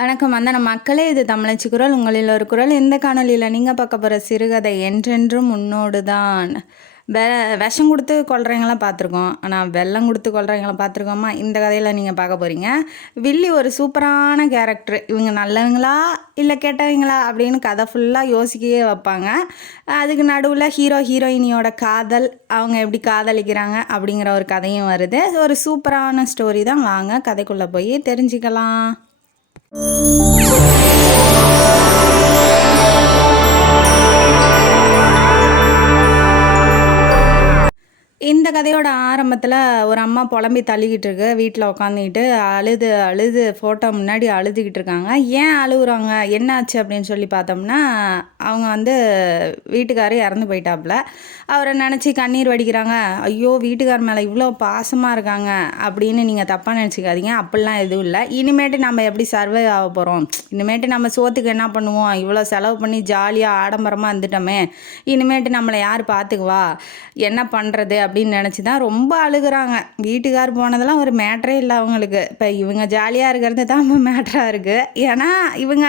வணக்கம் வந்தன மக்களே, இது தமிழச்சி குரல். உங்களில் ஒரு குரல். இந்த காணொலியில் நீங்கள் பார்க்க போகிற சிறுகதை என்றென்றும் உன்னோடு தான். விஷம் கொடுத்து கொள்றவங்களாம் பார்த்துருக்கோம், ஆனால் வெள்ளம் கொடுத்து கொள்றவங்களாம் பார்த்துருக்கோமா? இந்த கதையில் நீங்கள் பார்க்க போகிறீங்க. வில்லி ஒரு சூப்பரான கேரக்டர். இவங்க நல்லவங்களா இல்லை கெட்டவங்களா அப்படின்னு கதை ஃபுல்லாக யோசிக்கவே வைப்பாங்க. அதுக்கு நடுவில் ஹீரோ ஹீரோயினியோட காதல், அவங்க எப்படி காதலிக்கிறாங்க அப்படிங்கிற ஒரு கதையும் வருது. ஒரு சூப்பரான ஸ்டோரி தான். வாங்க கதைக்குள்ளே போய் தெரிஞ்சுக்கலாம். இந்த கதையோட ஆரம்பத்தில் ஒரு அம்மா புலம்பி தள்ளிக்கிட்டு இருக்கு. வீட்டில் உட்காந்துக்கிட்டு அழுது அழுது ஃபோட்டோ முன்னாடி அழுதுகிட்டு இருக்காங்க. ஏன் அழுகுறாங்க, என்னாச்சு அப்படின்னு சொல்லி பார்த்தோம்னா, அவங்க வீட்டுக்காரர் இறந்து போயிட்டாப்புல. அவரை நினச்சி கண்ணீர் வடிக்கிறாங்க. ஐயோ, வீட்டுக்கார மேலே இவ்வளோ பாசமாக இருக்காங்க அப்படின்னு நீங்கள் தப்பாக நினச்சிக்காதீங்க. அப்படிலாம் எதுவும் இல்லை. இனிமேட்டு நம்ம எப்படி சர்வை ஆக போகிறோம், இனிமேட்டு நம்ம சோத்துக்கு என்ன பண்ணுவோம், இவ்வளோ செலவு பண்ணி ஜாலியாக ஆடம்பரமாக இருந்துட்டோமே, இனிமேட்டு நம்மளை யார் பார்த்துக்குவா, என்ன பண்ணுறது அப்படின்னு நினச்சி தான் ரொம்ப அழுகுறாங்க. வீட்டுக்கார் போனதெல்லாம் ஒரு மேட்ரே இல்லை அவங்களுக்கு. இப்போ இவங்க ஜாலியாக இருக்கிறது தான் மேட்ராக இருக்குது. ஏன்னா இவங்க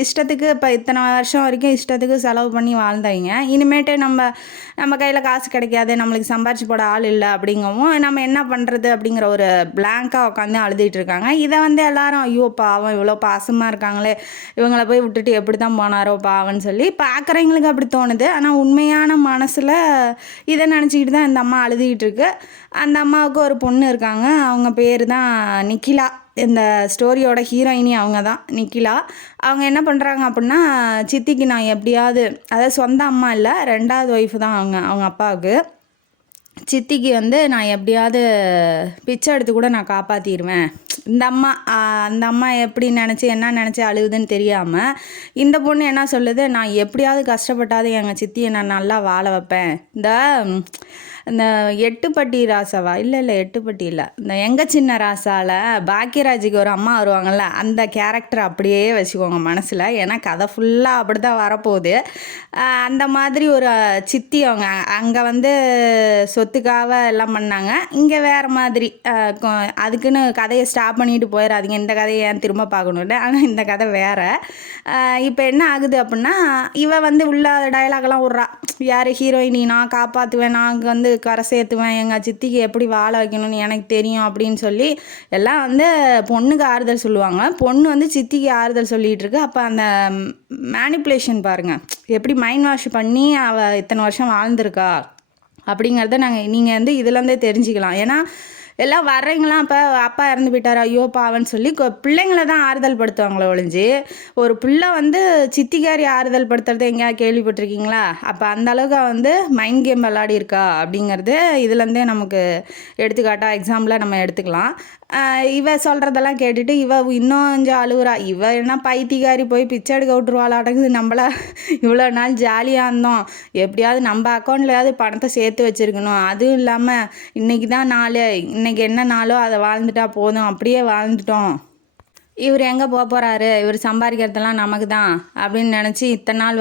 இஷ்டத்துக்கு இப்போ இத்தனை வருஷம் வரைக்கும் இஷ்டத்துக்கு செலவு பண்ணி வாழ்ந்தவங்க. இனிமேட்டு நம்ம கையில் காசு கிடைக்காது, நம்மளுக்கு சம்பாரிச்சு போட ஆள் இல்லை அப்படிங்கவும் நம்ம என்ன பண்ணுறது அப்படிங்கிற ஒரு பிளாங்காக உட்காந்து அழுதுகிட்டு இருக்காங்க. இதை எல்லாரும் ஐயோ பாவம், இவ்வளோ பாசமாக இருக்காங்களே, இவங்களை போய் விட்டுட்டு எப்படி தான் போனாரோ பாவம்னு சொல்லி பார்க்குறவங்களுக்கு அப்படி தோணுது. ஆனால் உண்மையான மனசில் இதை நினச்சிக்கிட்டு தான் இந்த அம்மா அழுதுகிட்டு இருக்கு. அந்த அம்மாவுக்கு ஒரு பொண்ணு இருக்காங்க. அவங்க பேர் தான் நிக்கிலா. இந்த ஸ்டோரியோட ஹீரோயினி அவங்க தான், நிக்கிலா. அவங்க என்ன பண்ணுறாங்க அப்படின்னா, சித்திக்கு நான் எப்படியாவது, அதாவது சொந்த அம்மா இல்லை, ரெண்டாவது ஒய்ஃபு தான் அவங்க அப்பாவுக்கு. சித்திக்கு நான் எப்படியாவது பிச்சை எடுத்து கூட நான் காப்பாற்றிடுவேன். அந்த அம்மா எப்படி நினச்சி என்ன நினச்சி அழுகுதுன்னு தெரியாமல் இந்த பொண்ணு என்ன சொல்லுது, நான் எப்படியாவது கஷ்டப்பட்டாது எங்கள் சித்தியை நான் நல்லா வாழ வைப்பேன். இந்த எட்டுப்பட்டி ராசாவா, இல்லை எட்டுப்பட்டி இல்லை, இந்த எங்கள் சின்ன ராசாவில் பாக்கியராஜுக்கு ஒரு அம்மா வருவாங்கள்ல, அந்த கேரக்டர் அப்படியே வச்சுக்கோங்க மனசில். ஏன்னா கதை ஃபுல்லாக அப்படி தான் வரப்போகுது. அந்த மாதிரி ஒரு சித்தி அவங்க அங்கே சொத்துக்காக எல்லாம் பண்ணாங்க. இங்கே வேறு மாதிரி அதுக்குன்னு கதையை ஸ்டாப் பண்ணிட்டு போயிடாதீங்க. இந்த கதையை ஏன் திரும்ப பார்க்கணும்ல, ஆனால் இந்த கதை வேறு. இப்போ என்ன ஆகுது அப்படின்னா, இவ உள்ள டயலாக்லாம் விட்றா. யார் ஹீரோயினி, நான் காப்பாற்றுவேன், நான் கரை சேர்த்துவேன், எங்கள் சித்திக்கு எப்படி வாழ வைக்கணும்னு எனக்கு தெரியும் அப்படின்னு சொல்லி எல்லாம் பொண்ணுக்கு ஆறுதல் சொல்லுவாங்க. பொண்ணு சித்திக்கு ஆறுதல் சொல்லிகிட்டு இருக்கு. அப்போ அந்த மேனிப்புலேஷன் பாருங்கள், எப்படி மைண்ட் வாஷ் பண்ணி அவள் இத்தனை வருஷம் வாழ்ந்திருக்கா அப்படிங்கிறத நீங்கள் இதுலேருந்தே தெரிஞ்சுக்கலாம். ஏன்னா எல்லாம் வர்றவங்களாம் இப்போ அப்பா இறந்து போயிட்டார் ஐயோ பாவன்னு சொல்லி பிள்ளைங்களை தான் ஆறுதல் படுத்துவாங்களே ஒழிஞ்சு, ஒரு பிள்ளை சித்திக்காரி ஆறுதல் படுத்துறது எங்கேயா கேள்விப்பட்டிருக்கீங்களா? அப்போ அந்தளவுக்கு மைண்ட் கேம் விளையாடி இருக்கா அப்படிங்கிறது இதுலேருந்தே நமக்கு எடுத்துக்காட்டாக எக்ஸாம்பிளாக நம்ம எடுத்துக்கலாம். இவ சொல்கிறதெல்லாம் கேட்டுட்டு இவ இன்னும் கொஞ்சம் அழுகுறா. இவ என்ன பைத்தியக்காரி, போய் பிச்சை எடுக்க விட்டுருவாளாட்டங்குது. நம்மள இவ்வளோ நாள் ஜாலியாக இருந்தோம், எப்படியாவது நம்ம அக்கௌண்ட்லையாவது பணத்தை சேர்த்து வச்சுருக்கணும். அதுவும் இல்லாமல் இன்றைக்கி தான் நாள், இன்றைக்கி என்ன நாளோ அதை வாழ்ந்துட்டா போதும், அப்படியே வாழ்ந்துட்டோம். இவர் எங்கே போக போகிறாரு, இவர் சம்பாதிக்கிறதெல்லாம் நமக்கு தான் அப்படின்னு நினச்சி இத்தனை நாள்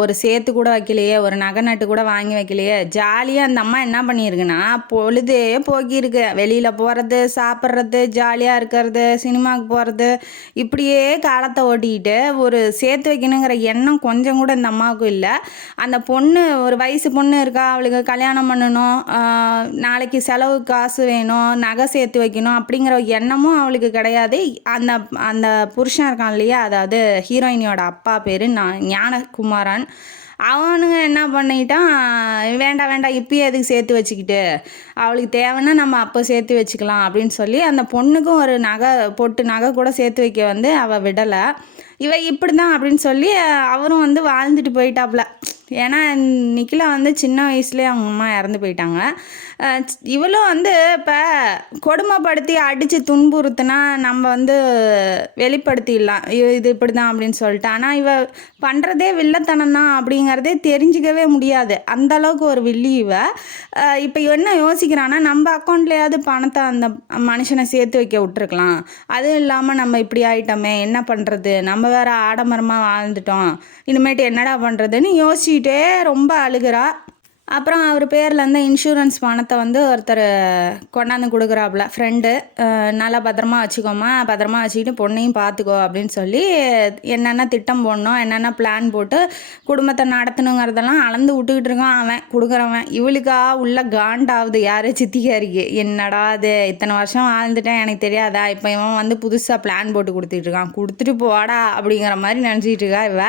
ஒரு சேர்த்து கூட வைக்கலையே, ஒரு நகை நட்டு கூட வாங்கி வைக்கலையே. ஜாலியாக அந்த அம்மா என்ன பண்ணியிருக்குன்னா, பொழுதே போக்கியிருக்கு. வெளியில் போகிறது, சாப்பிட்றது, ஜாலியாக இருக்கிறது, சினிமாவுக்கு போகிறது, இப்படியே காலத்தை ஓட்டிக்கிட்டு ஒரு சேர்த்து வைக்கணுங்கிற எண்ணம் கொஞ்சம் கூட இந்த அம்மாவுக்கும் இல்லை. அந்த பொண்ணு ஒரு வயசு பொண்ணு இருக்கா, அவளுக்கு கல்யாணம் பண்ணணும், நாளைக்கு செலவு காசு வேணும், நகை சேர்த்து வைக்கணும் அப்படிங்கிற எண்ணமும் அவளுக்கு கிடையாது. அந்த புருஷன் இருக்கான் இல்லையா, அதாவது ஹீரோயினியோட அப்பா பேர் ஞானகுமாரன். அவனுங்க என்ன பண்ணிட்டான், வேண்டாம் இப்பயே எதுக்கு சேர்த்து வச்சுக்கிட்டு, அவளுக்கு தேவைன்னா நம்ம அப்போ சேர்த்து வச்சுக்கலாம் அப்படின்னு சொல்லி அந்த பொண்ணுக்கும் ஒரு பொட்டு நகை கூட சேர்த்து வைக்க அவள் விடலை. இவ இப்படி தான் அப்படின்னு சொல்லி அவரும் வாழ்ந்துட்டு போயிட்டாப்புல. ஏன்னா நிக்கிலா சின்ன வயசுலேயே அவங்க அம்மா இறந்து போயிட்டாங்க. இவளும் இப்போ கொடுமைப்படுத்தி அடித்து துன்புறுத்துனா நம்ம வெளிப்படுத்திடலாம், இது இப்படி தான் அப்படின்னு சொல்லிட்டு. ஆனால் இவ பண்ணுறதே வில்லத்தனம் தான் அப்படிங்கிறதே தெரிஞ்சிக்கவே முடியாது. அந்தளவுக்கு ஒரு வில்லி இவ. இப்போ என்ன யோசிக்கிறான்னா, நம்ம அக்கௌண்ட்லேயாவது பணத்தை அந்த மனுஷனை சேர்த்து வைக்க விட்டுருக்கலாம், அதுவும் இல்லாமல் நம்ம இப்படி ஆகிட்டோமே, என்ன பண்ணுறது, நம்ம வேறு ஆடம்பரமாக வாழ்ந்துட்டோம், இனிமேட்டு என்னடா பண்ணுறதுன்னு யோசிச்சுட்டே ரொம்ப அழுகிறா. அப்புறம் அவர் பேரில் இருந்து இன்சூரன்ஸ் பணத்தை வந்து ஒருத்தர் கொண்டாந்து கொடுக்குறாப்புல ஃப்ரெண்டு. நல்லா பத்திரமா வச்சுக்கோமா, பத்திரமா வச்சுக்கிட்டு பொண்ணையும் பார்த்துக்கோ அப்படின்னு சொல்லி என்னென்ன திட்டம் போடணும், என்னென்ன பிளான் போட்டு குடும்பத்தை நடத்தணுங்கிறதெல்லாம் அளந்து விட்டுக்கிட்டு இருக்கான் அவன் கொடுக்குறவன். இவளுக்கா உள்ள காண்டாகுது யார் சித்திக்காரிக்கு. என்னடா அது இத்தனை வருஷம் வாழ்ந்துட்டேன் எனக்கு தெரியாதா, இப்போ இவன் வந்து புதுசாக பிளான் போட்டு கொடுத்துட்டு இருக்கான், கொடுத்துட்டு போடா அப்படிங்கிற மாதிரி நினச்சிக்கிட்டு இருக்கா இவ.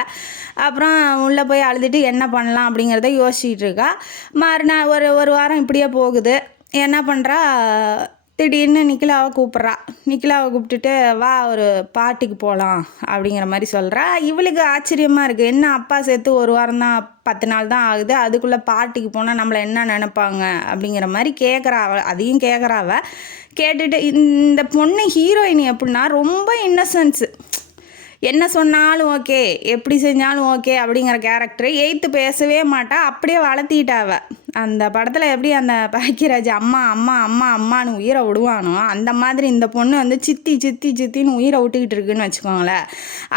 அப்புறம் உள்ளே போய் அழுதுட்டு என்ன பண்ணலாம் அப்படிங்கிறத யோசிச்சுட்டு இருக்கா. மறுநாள் ஒரு வாரம் இப்படியே போகுது. என்ன பண்ணுறா, திடீர்னு நிக்கிலாவை கூப்பிட்றா. நிக்கிலாவை கூப்பிட்டுட்டு வா ஒரு பார்ட்டிக்கு போகலாம் அப்படிங்கிற மாதிரி சொல்கிறா. இவளுக்கு ஆச்சரியமாக இருக்குது, என்ன அப்பா சேர்த்து ஒரு வாரம் தான் 10 நாள் தான் ஆகுது, அதுக்குள்ளே பார்ட்டிக்கு போனால் நம்மளை என்ன நினைப்பாங்க அப்படிங்கிற மாதிரி கேட்குறா. அதையும் கேட்குறாவ. கேட்டுட்டு இந்த பொண்ணு ஹீரோயின் எப்படின்னா ரொம்ப இன்னசென்ஸு, என்ன சொன்னாலும் ஓகே, எப்படி செஞ்சாலும் ஓகே அப்படிங்கிற கேரக்டர். எய்த்து பேசவே மாட்டா, அப்படியே வளர்த்திட்டாவ. அந்த படத்தில் எப்படி அந்த பாக்கியராஜ் அம்மா அம்மா அம்மா அம்மானு உயிரை விடுவானோ அந்த மாதிரி இந்த பொண்ணு வந்து சித்தி சித்தி சித்தின்னு உயிரை விட்டுக்கிட்டு இருக்குன்னு வச்சுக்கோங்களேன்.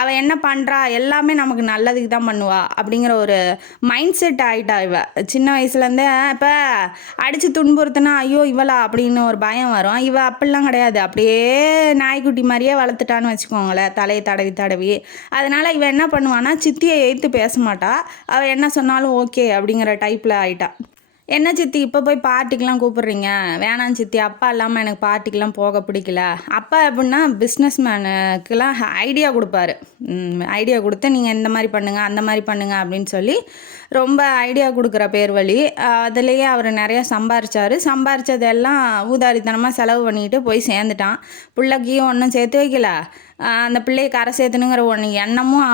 அவள் என்ன பண்ணுறா, எல்லாமே நமக்கு நல்லதுக்கு தான் பண்ணுவா அப்படிங்கிற ஒரு மைண்ட் செட் ஆகிட்டா இவ. சின்ன வயசுலேருந்தே இப்போ அடித்து துன்புறுத்தினா ஐயோ இவளா அப்படின்னு ஒரு பயம் வரும். இவ அப்படிலாம் கிடையாது, அப்படியே நாய்க்குட்டி மாதிரியே வளர்த்துட்டான்னு வச்சுக்கோங்களேன், தலையை தடவி தடவி. அதனால் இவ என்ன பண்ணுவான்னா சித்தியை எய்த்து பேச மாட்டா, அவள் என்ன சொன்னாலும் ஓகே அப்படிங்கிற டைப்பில் ஆகிட்டா. என்ன சித்தி இப்போ போய் பார்ட்டிக்கெலாம் கூப்பிட்றீங்க, வேணாம் சித்தி, அப்பா இல்லாமல் எனக்கு பார்ட்டிக்கெலாம் போக பிடிக்கல. அப்பா எப்படின்னா பிஸ்னஸ் மேனுக்கெலாம் ஐடியா கொடுப்பாரு. ஐடியா கொடுத்து நீங்கள் இந்த மாதிரி பண்ணுங்கள் அந்த மாதிரி பண்ணுங்கள் அப்படின்னு சொல்லி ரொம்ப ஐடியா கொடுக்குற பேர் வழி. அதுலேயே அவர் நிறையா சம்பாரித்ததெல்லாம் ஊதாரித்தனமாக செலவு பண்ணிட்டு போய் சேர்ந்துட்டான். பிள்ளைக்கு ஒன்றும் சேர்த்து வைக்கல, அந்த பிள்ளையை கரை சேர்த்துனுங்கிற ஒன்று எண்ணமும்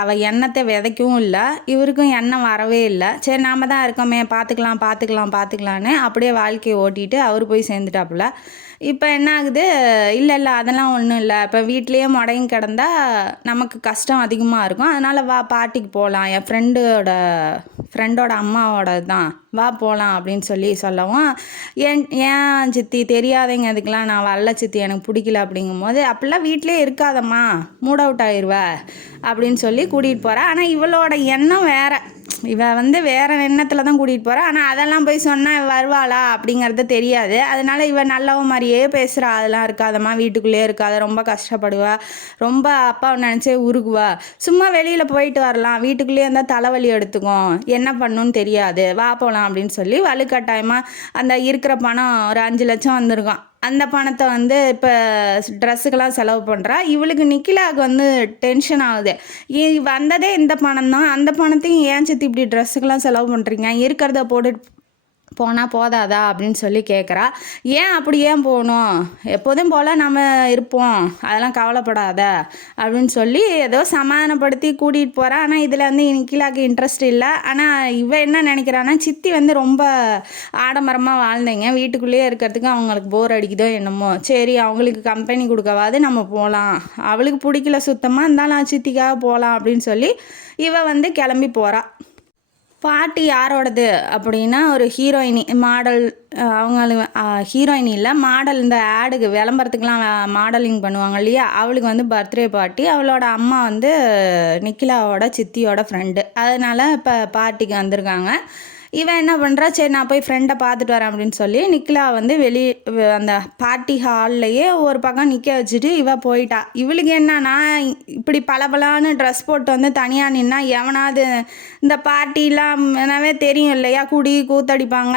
அவள் எண்ணத்தை விதைக்கவும் இல்லை, இவருக்கும் எண்ணம் வரவே இல்லை. சரி நாம் தான் இருக்கோமே, பார்த்துக்கலான்னு அப்படியே வாழ்க்கையை ஓட்டிட்டு அவர் போய் சேர்ந்துட்டாப்புல. இப்போ என்ன ஆகுது, இல்லை அதெல்லாம் ஒன்றும் இல்லை, இப்போ வீட்லேயே முடங்கி கிடந்தா நமக்கு கஷ்டம் அதிகமாக இருக்கும், அதனால் வா பார்ட்டிக்கு போகலாம், என் ஃப்ரெண்டோட அம்மாவோட தான், வா போகலாம் அப்படின்னு சொல்லவும், ஏன் சித்தி தெரியாதங்க அதுக்கெலாம் நான் வரல சித்தி, எனக்கு பிடிக்கல அப்படிங்கும்போது, அப்படிலாம் வீட்டிலே இருக்காதம்மா, மூட் அவுட் ஆயிடுவ அப்படின்னு சொல்லி கூட்டிகிட்டு போகிறா. ஆனால் இவளோட எண்ணம் வேறு, இவ வந்து வேறு எண்ணத்தில் தான் கூட்டிகிட்டு போகிறா. ஆனால் அதெல்லாம் போய் சொன்னால் வருவாளா அப்படிங்கிறது தெரியாது. அதனால் இவ நல்லவ மாதிரியே பேசுகிறா, அதெல்லாம் இருக்காதம்மா, வீட்டுக்குள்ளேயே இருக்காத, ரொம்ப கஷ்டப்படுவா, ரொம்ப அப்பாவை நினச்சே உருகுவா, சும்மா வெளியில் போயிட்டு வரலாம், வீட்டுக்குள்ளேயே இருந்தால் தலைவலி எடுத்துக்கும், என்ன பண்ணணும்னு தெரியாது, வா போகலாம் அப்படின்னு சொல்லி வலுக்கட்டாயமாக அந்த இருக்கிற பணம் ஒரு 5 லட்சம் வந்திருக்கும், அந்த பணத்தை வந்து இப்போ ட்ரெஸ்ஸுக்கெல்லாம் செலவு பண்ணுறா. இவளுக்கு நிக்கிலாவுக்கு வந்து டென்ஷன் ஆகுது, வந்ததே இந்த பணம் தான், அந்த பணத்தையும் ஏன் சித்தி இப்படி ட்ரெஸ்ஸுக்கெல்லாம் செலவு பண்ணுறீங்க, இருக்கிறத போட்டுட்டு போனால் போதாதா அப்படின்னு சொல்லி கேட்குறா. ஏன் போகணும், எப்போதும் போல் நம்ம இருப்போம், அதெல்லாம் கவலைப்படாத அப்படின்னு சொல்லி ஏதோ சமாதானப்படுத்தி கூட்டிகிட்டு போகிறா. ஆனால் இதில் வந்து நிக்கிலாக்கு இன்ட்ரெஸ்ட் இல்லை. ஆனால் இவ என்ன நினைக்கிறான்னா, சித்தி வந்து ரொம்ப ஆடம்பரமாக வாழ்ந்தீங்க, வீட்டுக்குள்ளேயே இருக்கிறதுக்கு அவங்களுக்கு போர் அடிக்குதோ என்னமோ, சரி அவங்களுக்கு கம்பெனி கொடுக்கவாது நம்ம போகலாம், அவளுக்கு பிடிக்கல சுத்தமாக இருந்தாலும் சித்திக்காக போகலாம் அப்படின்னு சொல்லி இவ வந்து கிளம்பி போகிறா. பாட்டி யாரோடது அப்படின்னா ஒரு ஹீரோயினி மாடல், அவங்களுக்கு ஹீரோயினி இல்லை மாடல், இந்த ஆடுக்கு விளம்பரத்துக்கெலாம் மாடலிங் பண்ணுவாங்க இல்லையா, அவளுக்கு வந்து பர்த்டே பார்ட்டி. அவளோட அம்மா வந்து நிக்கிலாவோட சித்தியோட ஃப்ரெண்டு, அதனால் இப்போ பார்ட்டிக்கு வந்திருக்காங்க. இவன் என்ன பண்ணுறா, சரி நான் போய் ஃப்ரெண்டை பார்த்துட்டு வரேன் அப்படின்னு சொல்லி நிக்கிலா வந்து அந்த பார்ட்டி ஹால்லையே ஒரு பக்கம் நிற்க வச்சுட்டு இவ போயிட்டா. இவளுக்கு என்னன்னா, இப்படி பளபளன்னு ட்ரெஸ் போட்டு வந்து தனியாக நின்னா எவனாவது இந்த பார்ட்டிலாம் என்னவே தெரியும் இல்லையா, குடி கூத்தடிப்பாங்க,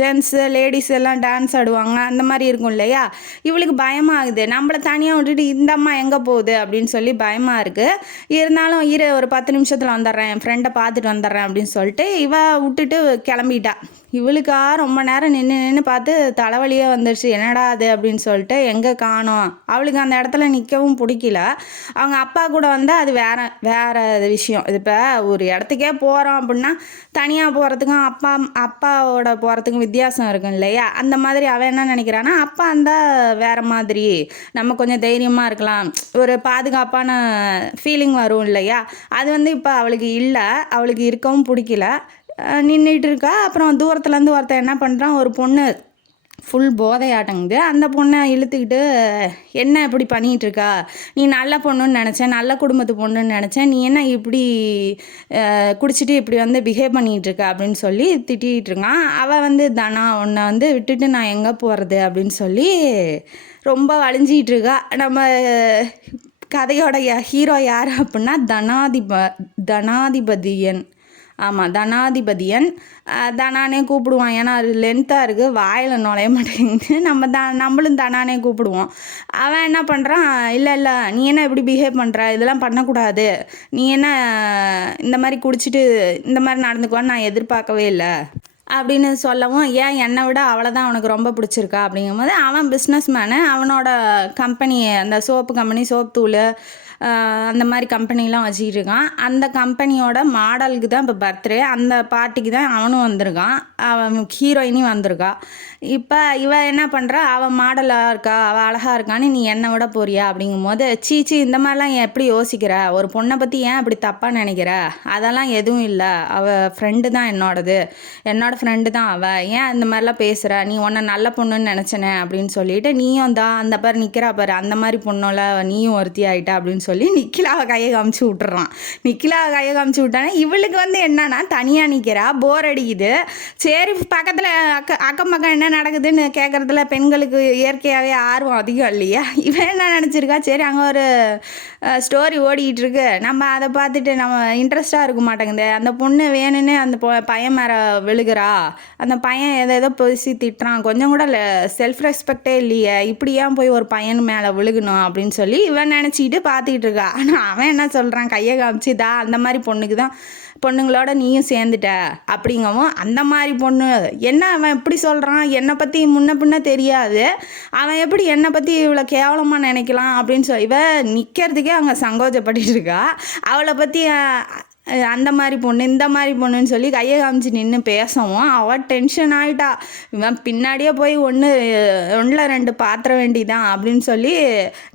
ஜென்ஸு லேடிஸ் எல்லாம் டான்ஸ் ஆடுவாங்க, அந்த மாதிரி இருக்கும் இல்லையா. இவளுக்கு பயமாகுது, நம்மளை தனியாக விட்டுட்டு இந்த அம்மா எங்கே போகுது அப்படின்னு சொல்லி பயமாக இருக்குது. இருந்தாலும் ஒரு 10 நிமிஷத்தில் வந்துடுறேன், என் ஃப்ரெண்டை பார்த்துட்டு வந்துடுறேன் அப்படின்னு சொல்லிட்டு இவ விட்டுட்டு கிளம்பிட்டா. இவளுக்கா ரொம்ப நேரம் நின்று பார்த்து தலைவலியே வந்துடுச்சு, என்னடா அது அப்படின்னு சொல்லிட்டு எங்கே காணோம். அவளுக்கு அந்த இடத்துல நிற்கவும் பிடிக்கல. அவங்க அப்பா கூட வந்தால் அது வேறு விஷயம். இது இப்போ ஒரு இடத்துக்கே போகிறோம் அப்படின்னா தனியாக போகிறதுக்கும் அப்பாவோட போகிறதுக்கும் வித்தியாசம் இருக்கும் இல்லையா. அந்த மாதிரி அவன் என்ன நினைக்கிறான்னா, அப்பா இருந்தால் வேறு மாதிரி நம்ம கொஞ்சம் தைரியமாக இருக்கலாம், ஒரு பாதுகாப்பான ஃபீலிங் வரும் இல்லையா. அது வந்து இப்போ அவளுக்கு இல்லை, அவளுக்கு இருக்கவும் பிடிக்கல, நின்றுட்டு இருக்கா. அப்புறம் தூரத்துலேருந்து ஒருத்தன் என்ன பண்ணுறான், ஒரு பொண்ணு ஃபுல் போதையாட்டங்குது. அந்த பொண்ணை இழுத்துக்கிட்டு, என்ன இப்படி பண்ணிகிட்ருக்கா, நீ நல்ல பொண்ணுன்னு நினச்சேன், நல்ல குடும்பத்து பொண்ணுன்னு நினச்சேன், நீ என்ன இப்படி குடிச்சிட்டு இப்படி வந்து பிஹேவ் பண்ணிகிட்ருக்க அப்படின்னு சொல்லி திட்டிகிட்டு இருக்கான். அவள் வந்து தனா உன்னை வந்து விட்டுட்டு நான் எங்கே போகிறது அப்படின்னு சொல்லி ரொம்ப வலிஞ்சிகிட்டு இருக்கா. நம்ம கதையோட ஹீரோ யார் அப்படின்னா தனாதிபதியன். ஆமாம், தனாதிபதியன். தனானே கூப்பிடுவான். ஏன்னா அது லென்த்தாக இருக்குது, வாயில் நுழைய மாட்டேங்குது. நம்மளும் தனானே கூப்பிடுவோம். அவன் என்ன பண்ணுறான், இல்லை இல்லை நீ என்ன இப்படி பிஹேவ் பண்ணுற, இதெல்லாம் பண்ணக்கூடாது, நீ என்ன இந்த மாதிரி குடிச்சிட்டு இந்த மாதிரி நடந்துக்குவான்னு நான் எதிர்பார்க்கவே இல்லை அப்படின்னு சொல்லவும், ஏன் என்னை விட அவளை தான் அவனுக்கு ரொம்ப பிடிச்சிருக்கா அப்படிங்கும்போது, அவன் பிஸ்னஸ் மேனு, அவனோட கம்பெனி அந்த சோப்பு கம்பெனி, சோப் தூள் அந்த மாதிரி கம்பெனிலாம் வச்சுக்கிட்டு இருக்கான். அந்த கம்பெனியோட மாடலுக்கு தான் இப்போ பர்த்டே. அந்த பார்ட்டிக்கு தான் அவனும் வந்திருக்கான், அவன் ஹீரோயினும் வந்திருக்கா. இப்போ இவன் என்ன பண்ணுறா, அவள் மாடலாக இருக்கா, அவள் அழகாக இருக்கான்னு நீ என்னை விட போறியா அப்படிங்கும்போது, சீச்சி இந்த மாதிரிலாம் எப்படி யோசிக்கிற, ஒரு பொண்ணை பற்றி ஏன் அப்படி தப்பாக நினைக்கிற, அதெல்லாம் எதுவும் இல்லை, அவள் ஃப்ரெண்டு தான் என்னோட ஃப்ரெண்டு தான் அவள், ஏன் இந்த மாதிரிலாம் பேசுகிற, நீ உன்னை நல்ல பொண்ணுன்னு நினச்சனே அப்படின்னு சொல்லிட்டு, நீயும் தான் அந்த பாரு நிற்கிறா பாரு, அந்த மாதிரி பொண்ணோல நீயும் ஒருத்தி ஆகிட்டா அப்படின்னு சொல்லி நிக்கிலாவை கையை காமிச்சு விட்டுறான். நிக்கிலாவை கையை காமிச்சு விட்டானே இவளுக்கு வந்து என்னன்னா தனியாக நிற்கிறா, போர் அடிக்குது. சரி பக்கத்தில் அக்கம் பக்கம் என்ன நடக்குதுன்னு கேட்குறதுல பெண்களுக்கு இயற்கையாகவே ஆர்வம் அதிகம் இல்லையா. இவன் என்ன நினச்சிருக்கா, சரி அங்கே ஒரு ஸ்டோரி ஓடிக்கிட்டு இருக்கு, நம்ம அதை பார்த்துட்டு நம்ம இன்ட்ரெஸ்டாக இருக்க மாட்டேங்குது, அந்த பொண்ணு வேணும்னு அந்த பையன் மேலே விழுகிறா, அந்த பையன் எதோ பேசி திட்டுறான், கொஞ்சம் கூட செல்ஃப் ரெஸ்பெக்டே இல்லையே, இப்படி ஏன் போய் ஒரு பையன் மேலே விழுகணும் அப்படின்னு சொல்லி இவன் நினச்சிக்கிட்டு பார்த்துக்கிட்டு இருக்கா. ஆனால் அவன் என்ன சொல்கிறான், கையை காமிச்சுதா அந்த மாதிரி பொண்ணுக்கு தான், பொண்ணுங்களோட நீயும் சேர்ந்துட்ட அப்படிங்கவும், அந்த மாதிரி பொண்ணு என்ன அவன் எப்படி சொல்கிறான், என்னை பற்றி முன்ன பின்ன தெரியாது, அவன் எப்படி என்னை பற்றி இவ்வளோ கேவலமாக நினைக்கலாம் அப்படின்னு சொல்லி இவன் நிற்கிறதுக்கே அங்கே சங்கோஜப்பட்டு இருக்கா. அவளை பற்றி அந்த மாதிரி பொண்ணு இந்த மாதிரி பொண்ணுன்னு சொல்லி கையை காமிச்சு நின்று பேசவும் அவள் டென்ஷன் ஆகிட்டா. இவன் பின்னாடியே போய் ஒன்றில் 2 பாத்திர வேண்டிதான் அப்படின்னு சொல்லி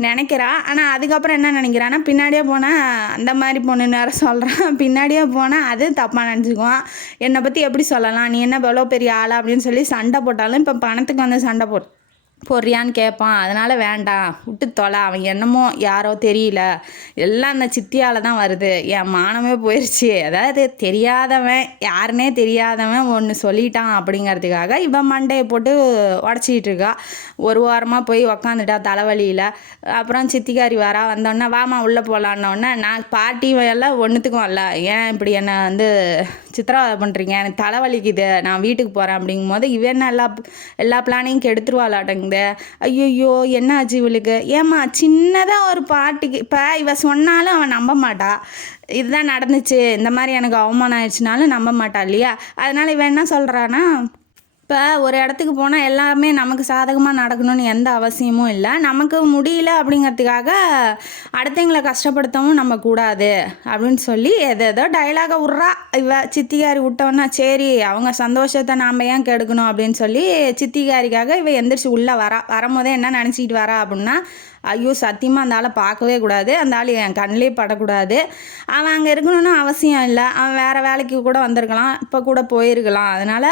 நினைக்கிறா. ஆனால் அதுக்கப்புறம் என்ன நினைக்கிறான்னா, பின்னாடியே போனால் அந்த மாதிரி பொண்ணுன்னு வேறு சொல்கிறான், பின்னாடியே போனால் அது தப்பாக நினச்சிக்குவான், என்னை பற்றி எப்படி சொல்லலாம், நீ என்ன எவ்வளோ பெரிய ஆளா அப்படின்னு சொல்லி சண்டை போட்டாலும் இப்போ பணத்துக்கு வந்து சண்டை போடுறியான்னு கேட்பான். அதனால் வேண்டாம் விட்டு தொலை, அவன் என்னமோ யாரோ தெரியல, எல்லாம் அந்த சித்தியால் தான் வருது, என் மானமே போயிடுச்சு, அதாவது தெரியாதவன் யாருன்னே தெரியாதவன் ஒன்று சொல்லிட்டான் அப்படிங்கிறதுக்காக இவன் மண்டையை போட்டு உடச்சிக்கிட்டு இருக்கா. ஒரு வாரமாக போய் உக்காந்துட்டா தலைவலியில். அப்புறம் சித்திக்காரி வந்தோடனே வாமா உள்ளே போகலான்னொடனே, நான் பாட்டி எல்லாம் ஒன்றுத்துக்கும் வரல, ஏன் இப்படி என்னை வந்து சித்திரவதை பண்ணுறீங்க, எனக்கு தலைவலிக்குது, நான் வீட்டுக்கு போகிறேன் அப்படிங்கும்போது இவன் எல்லா பிளானையும் கெடுத்துருவாளாட்டங்குது. ஐயோ என்ன ஆச்சு இவளுக்கு, ஏம்மா சின்னதாக ஒரு பாட்டிக்கு இப்போ இவ சொன்னாலும் அவன் நம்ப மாட்டா, இதுதான் நடந்துச்சு இந்த மாதிரி எனக்கு அவமானம் ஆயிடுச்சுனாலும் நம்ப மாட்டா இல்லையா. அதனால் இவன் என்ன சொல்கிறான்னா, இப்போ ஒரு இடத்துக்கு போனால் எல்லாமே நமக்கு சாதகமாக நடக்கணும்னு எந்த அவசியமும் இல்லை, நமக்கு முடியல அப்படிங்கிறதுக்காக அடுத்தவங்களை கஷ்டப்படுத்தவும் நம்ம கூடாது அப்படின்னு சொல்லி ஏதோ டைலாகை விட்றா. சித்திகாரி விட்டோன்னா சரி அவங்க சந்தோஷத்தை நாம் ஏன் கெடுக்கணும் அப்படின்னு சொல்லி சித்திகாரிக்காக எந்திரிச்சு உள்ளே வரும்போதே என்ன நினச்சிக்கிட்டு வரா அப்படின்னா, ஐயோ சத்தியமாக அந்த ஆளை பார்க்கவே கூடாது, அந்த ஆள் என் கண்ணிலே படக்கூடாது, அவன் அங்கே இருக்கணும்னு அவசியம் இல்லை, அவன் வேறு வேலைக்கு கூட வந்திருக்கலாம், இப்போ கூட போயிருக்கலாம், அதனால்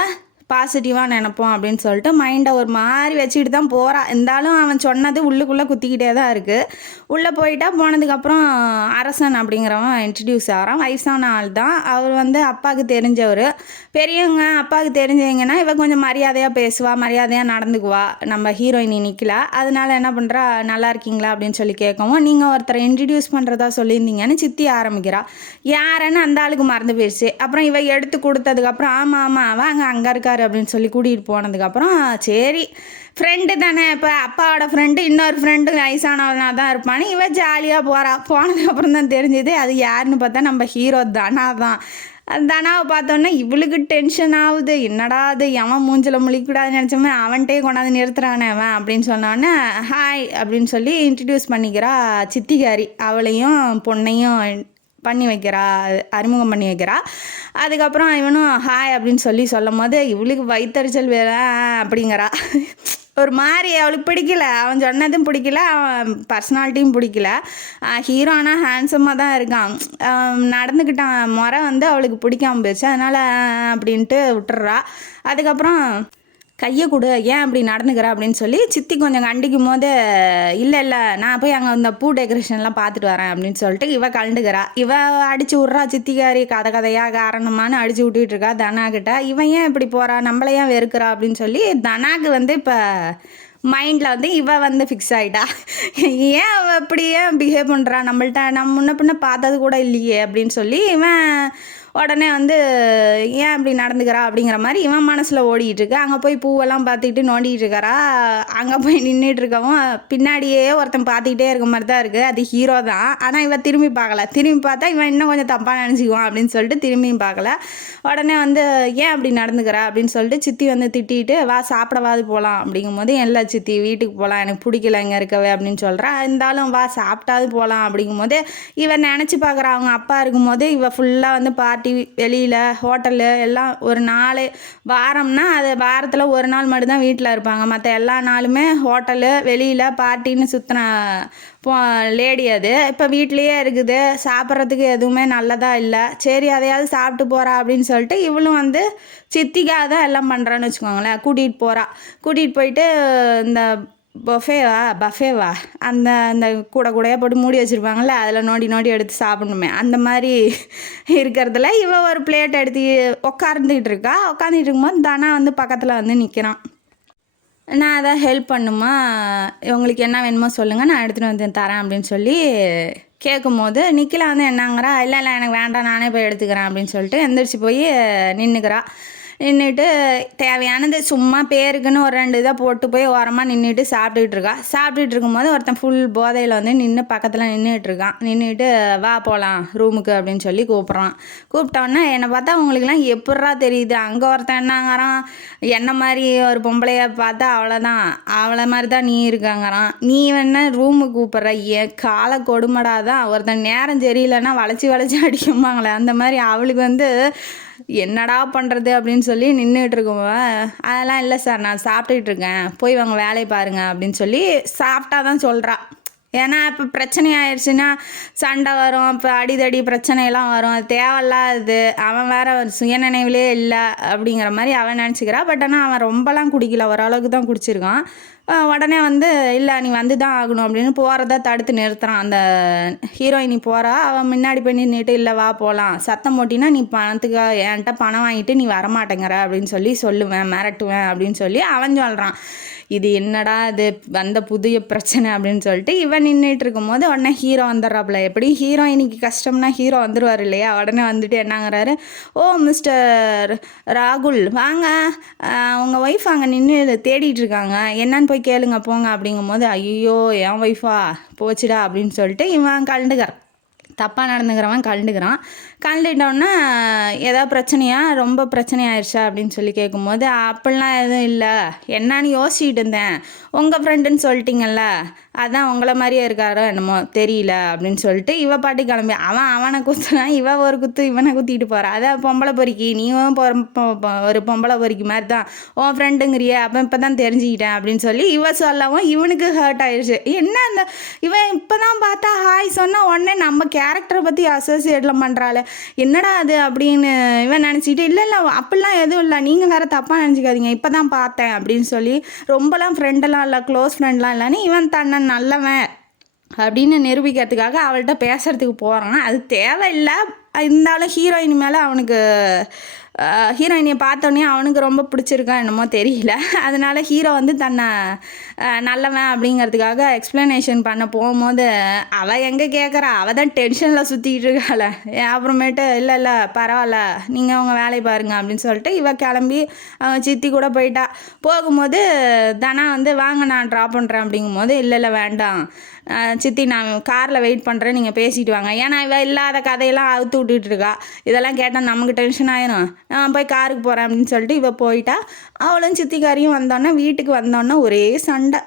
பாசிட்டிவாக நினைப்போம் அப்படின்னு சொல்லிட்டு மைண்டை ஒரு மாதிரி வச்சுக்கிட்டு தான் போகிறான். இருந்தாலும் அவன் சொன்னது உள்ளுக்குள்ளே குத்திக்கிட்டே தான் இருக்குது. உள்ளே போயிட்டா போனதுக்கப்புறம் அரசன் அப்படிங்கிறவன் இன்ட்ரடியூஸ் ஆகிறான். வயசான ஆள் தான் அவர், அப்பாவுக்கு தெரிஞ்சவர், பெரியவங்க அப்பாவுக்கு தெரிஞ்சவங்கன்னா இவன் கொஞ்சம் மரியாதையாக பேசுவா, மரியாதையாக நடந்துக்குவா. நம்ம ஹீரோயினி நிற்கல, அதனால என்ன பண்ணுறா, நல்லா இருக்கீங்களா அப்படின்னு சொல்லி கேட்கவும், நீங்கள் ஒருத்தரை இன்ட்ரடியூஸ் பண்ணுறதா சொல்லியிருந்தீங்கன்னு சித்தி ஆரம்பிக்கிறா. யாருன்னு அந்த ஆளுக்கு மறந்து போயிடுச்சு. அப்புறம் இவ எடுத்து கொடுத்ததுக்கப்புறம் ஆமாம் வாங்க அங்கே இருக்காரு அப்படின்னு சொல்லி கூட்டிகிட்டு போனதுக்கப்புறம் சரி ஃப்ரெண்டு தானே, இப்போ அப்பாவோட ஃப்ரெண்டு இன்னொரு ஃப்ரெண்டு வயசானவனா தான் இருப்பான்னு இவன் ஜாலியாக போனதுக்கப்புறம் தான் தெரிஞ்சுது அது யாருன்னு பார்த்தா நம்ம ஹீரோ தனா தான். தனாவை பார்த்தோன்னா இவளுக்கு டென்ஷன் ஆகுது, என்னடா அது எவன் மூஞ்சில் முழிக்கூடாதுன்னு நினச்சோமே அவன்கிட்டே கொண்டாந்து நிறுத்துறானே அவன் அப்படின்னு சொன்னோன்னே ஹாய் அப்படின்னு சொல்லி இன்ட்ரடியூஸ் பண்ணிக்கிறா சித்திகாரி. அவளையும் பொண்ணையும் பண்ணி வைக்கிறா, அறிமுகம் பண்ணி வைக்கிறா. அதுக்கப்புறம் இவனும் ஹாய் அப்படின்னு சொல்லும் போது இவளுக்கு வயிற்றுச்சல் வேற அப்படிங்கிறா. ஒரு மாதிரி அவளுக்கு பிடிக்கல, அவன் சொன்னதும் பிடிக்கல, அவன் பர்சனாலிட்டியும் பிடிக்கல. ஹீரோ ஆனால் ஹேண்ட்ஸமாக தான் இருக்கான், நடந்துக்கிட்டான் முறை அவளுக்கு பிடிக்காம போயிடுச்சு, அதனால் அப்படின்ட்டு விட்டுறா. அதுக்கப்புறம் கையை கொடு, ஏன் அப்படி நடந்துக்கிற அப்படின்னு சொல்லி சித்தி கொஞ்சம் கண்டிக்கும் போது, இல்லை இல்லை நான் போய் அங்கே இந்த பூ டெக்கரேஷன்லாம் பார்த்துட்டு வரேன் அப்படின்னு சொல்லிட்டு இவ கலண்டுக்கிறா. இவ அடிச்சு விட்றா சித்திக்காரி, கதையாக காரணமானு அடிச்சு விட்டுட்டு இருக்கா தனா கிட்ட. இவன் ஏன் இப்படி போகிறா, நம்மள ஏன் வெறுக்கிறா அப்படின்னு சொல்லி தனாக்கு வந்து இப்போ மைண்டில் வந்து இவ வந்து ஃபிக்ஸ் ஆகிட்டா. ஏன் அவள் இப்படி ஏன் பிஹேவ் பண்ணுறா நம்மள்ட்ட, நம்ம முன்ன பின்ன பார்த்தது கூட இல்லையே அப்படின்னு சொல்லி இவன் உடனே வந்து ஏன் அப்படி நடந்துக்கிறா அப்படிங்கிற மாதிரி இவன் மனசில் ஓடிக்கிட்டு இருக்கு. அங்கே போய் பூவெல்லாம் பார்த்துக்கிட்டு நோண்டிகிட்டு இருக்காரா. அங்கே போய் நின்றுட்டு இருக்கவும் பின்னாடியே ஒருத்தன் பார்த்துக்கிட்டே இருக்க மாதிரி தான் இருக்குது. அது ஹீரோ தான். ஆனால் இவன் திரும்பி பார்க்கல. திரும்பி பார்த்தா இவன் இன்னும் கொஞ்சம் தப்பாக நினச்சிக்குவான் அப்படின்னு சொல்லிட்டு திரும்பியும் பார்க்கல. உடனே வந்து ஏன் அப்படி நடந்துக்கிறா அப்படின்னு சொல்லிட்டு சித்தி வந்து திட்டிட்டு, வா சாப்பிடவாது போகலாம் அப்படிங்கும் போது, இல்லை சித்தி வீட்டுக்கு போகலாம், எனக்கு பிடிக்கல இங்கே இருக்கவே அப்படின்னு சொல்கிறா. இருந்தாலும் வா சாப்பிட்டாது போகலாம் அப்படிங்கும் போது இவன் நினச்சி பார்க்குறா அவங்க அப்பா இருக்கும்போது இவ ஃபுல்லாக வந்து பார்ட்டி வெளியில் ஹோட்டலு எல்லாம் ஒரு நாள் வாரம்னா அது வாரத்தில் ஒரு நாள் மட்டும்தான் வீட்டில் இருப்பாங்க. மற்ற எல்லா நாளுமே ஹோட்டலு வெளியில் பார்ட்டின்னு சுற்றின லேடி. அது இப்போ வீட்லேயே இருக்குது, சாப்பிட்றதுக்கு எதுவுமே நல்லதாக இல்லை. சரி அதையாவது சாப்பிட்டு போகிறா அப்படின்னு சொல்லிட்டு இவளும் வந்து சித்திக்காக தான் எல்லாம் பண்ணுறான்னு வச்சுக்கோங்களேன். கூட்டிகிட்டு போயிட்டு இந்த பஃபேவா அந்த கூடையாக போட்டு மூடி வச்சுருப்பாங்கள்ல, அதில் நோண்டி எடுத்து சாப்பிடணுமே, அந்த மாதிரி இருக்கிறதுல இவ ஒரு பிளேட் எடுத்து உட்காந்துட்டு இருக்கும்போது தானா வந்து பக்கத்தில் வந்து நிற்கிறான். நான் அதை ஹெல்ப் பண்ணுமா, உங்களுக்கு என்ன வேணுமோ சொல்லுங்கள், நான் எடுத்துகிட்டு வந்து தரேன் அப்படின்னு சொல்லி கேட்கும்போது நிக்கிலா வந்து என்னங்கிறா, இல்லை எனக்கு வேண்டாம் நானே போய் எடுத்துக்கிறேன் அப்படின்னு சொல்லிட்டு எந்திரிச்சு போய் நின்றுக்கிறா. நின்றுட்டு தேவையானது சும்மா பேருக்குன்னு ஒரு 2 இதை போட்டு போய் ஓரமாக நின்றுட்டு சாப்பிட்டுட்டு இருக்கும்போது ஒருத்தன் ஃபுல் போதையில் வந்து நின்று பக்கத்தில் நின்றுட்டுருக்கான். நின்றுட்டு வா போகலாம் ரூமுக்கு அப்படின்னு சொல்லி கூப்பிட்டோன்னே என்னை பார்த்தா உங்களுக்குலாம் எப்பட்றா தெரியுது, அங்கே ஒருத்தன் என்னங்கிறான், என்ன மாதிரி ஒரு பொம்பளையை பார்த்தா அவ்வளோதான், அவளை மாதிரி தான் நீ இருக்காங்கிறான். நீ வேணா ரூமுக்கு கூப்பிட்ற, என் காலை கொடுமடாதான். ஒருத்தன் நேரம் சரியில்லைன்னா வளைச்சி அடிக்கும்பாங்களே, அந்த மாதிரி அவளுக்கு வந்து என்னடா பண்ணுறது அப்படின்னு சொல்லி நின்றுட்டு இருக்கோம். அதெல்லாம் இல்லை சார் நான் சாப்பிட்டுட்டு இருக்கேன், போய் வாங்க வேலையை பாருங்கள் அப்படின்னு சொல்லி சாப்பிட்டா தான் சொல்கிறா. ஏன்னா இப்போ பிரச்சனை ஆயிடுச்சுன்னா சண்டை வரும், இப்போ அடிதடி பிரச்சனையெல்லாம் வரும், அது தேவையில்லாது. அவன் வேறு சுயநினைவிலே இல்லை அப்படிங்கிற மாதிரி அவன் நினச்சிக்கிறா. பட் ஆனால் அவன் ரொம்பலாம் குடிக்கல, ஓரளவுக்கு தான் குடிச்சிருக்கான். உடனே வந்து இல்லை நீ வந்து தான் ஆகணும் அப்படின்னு போகிறத தடுத்து நிறுத்துறான். அந்த ஹீரோயினி போகிறா, அவன் முன்னாடி போய் நின்றுட்டு இல்லை வா போகலாம், சத்தம் போட்டினா நீ பணத்துக்கு என்கிட்ட பணம் வாங்கிட்டு நீ வரமாட்டேங்கிற அப்படின்னு சொல்லி சொல்லுவேன், மிரட்டுவேன் அப்படின்னு சொல்லி அவன் சொல்கிறான். இது என்னடா இது வந்த புதிய பிரச்சனை அப்படின்னு சொல்லிட்டு இவன் நின்றுட்டு இருக்கும்போது உடனே ஹீரோ வந்துடுறாப்புல. எப்படி ஹீரோயினிக்கு கஷ்டம்னா ஹீரோ வந்துடுவார் இல்லையா. உடனே வந்துட்டு என்னங்கிறாரு, ஓ மிஸ்டர் ராகுல் வாங்க, உங்கள் ஒய்ஃப் அங்கே நின்று தேடிட்டு இருக்காங்க, என்னன்னு போய் கேளுங்க போங்க அப்படிங்கும் போது, ஐயோ என் ஒய்ஃபா போச்சுடா அப்படின்னு சொல்லிட்டு இவன் கலண்டுக்கிறான். தப்பாக நடந்துக்கிறவன் கலந்துட்டோன்னா ஏதாவது பிரச்சனையா, ரொம்ப பிரச்சனை ஆயிடுச்சா அப்படின்னு சொல்லி கேட்கும்போது, அப்படிலாம் எதுவும் இல்லை, என்னன்னு யோசிச்சுட்டு இருந்தேன், உங்கள் ஃப்ரெண்டுன்னு சொல்லிட்டீங்கல்ல, அதான் உங்களை மாதிரியே இருக்காரோ என்னமோ தெரியல அப்படின்னு சொல்லிட்டு இவ பாட்டி கிளம்பி அவனை குத்துனா இவ ஒரு குத்து இவனை குத்திட்டு போகிறா. அதான் பொம்பளை பொறுக்கி, நீயும் ஒரு பொம்பளை பொறுக்கி மாதிரி தான் உன் ஃப்ரெண்டுங்கிறிய, அப்போ இப்போ தான் தெரிஞ்சுக்கிட்டேன் அப்படின்னு சொல்லி இவ சொல்லவும் இவனுக்கு ஹர்ட் ஆயிடுச்சு. என்ன அந்த இவன் இப்போ தான் பார்த்தா ஹாய் சொன்னால் உடனே நம்ம கேரக்டரை பற்றி அசோசியேட்லாம் பண்ணுறாள், என்னடா அது அப்படின்னு இவன் நினச்சிக்கிட்டு, இல்லை அப்படிலாம் எதுவும் இல்லை, நீங்கள் வேறு தப்பாக நினச்சிக்காதீங்க, இப்போ தான் பார்த்தேன் அப்படின்னு சொல்லி ரொம்பலாம் ஃப்ரெண்டெல்லாம் இல்லை, க்ளோஸ் ஃப்ரெண்ட்லாம் இல்லைன்னு இவன் தன்னை நல்லவன் அப்படின்னு நிரூபிக்கிறதுக்காக அவள்கிட்ட பேசுகிறதுக்கு போகிறான். அது தேவையில்லை. இருந்தாலும் ஹீரோயின் மேலே அவனுக்கு ஹீரோயினியை பார்த்தோன்னே அவனுக்கு ரொம்ப பிடிச்சிருக்கா என்னமோ தெரியல. அதனால் ஹீரோ வந்து தன்னை நல்லவன் அப்படிங்கிறதுக்காக எக்ஸ்ப்ளனேஷன் பண்ண போகும்போது அவள் எங்கே கேட்குறா, அவள் தான் டென்ஷனில் சுற்றிக்கிட்டு இருக்காள. அப்புறமேட்டு இல்லை பரவாயில்ல நீங்கள் அவங்க வேலையை பாருங்க அப்படின்னு சொல்லிட்டு இவள் கிளம்பி அவன் சித்தி கூட போயிட்டா. போகும்போது தனா வந்து வாங்க நான் ட்ராப் பண்ணுறேன் அப்படிங்கும்போது, இல்லை வேண்டாம் சித்தி நான் காரில் வெயிட் பண்ணுறேன், நீங்கள் பேசிட்டு வாங்க. ஏன்னா இவள் இல்லாத கதையெல்லாம் அவுத்து விட்டுட்டுருக்கா. இதெல்லாம் கேட்டால் நமக்கு டென்ஷன் ஆயிரும், நான் போய் காருக்கு போகிறேன் அப்படின்னு சொல்லிட்டு இவள் போயிட்டா. அவளும் சித்திக்காரியும் வீட்டுக்கு வந்தோன்னே ஒரே சண்டை.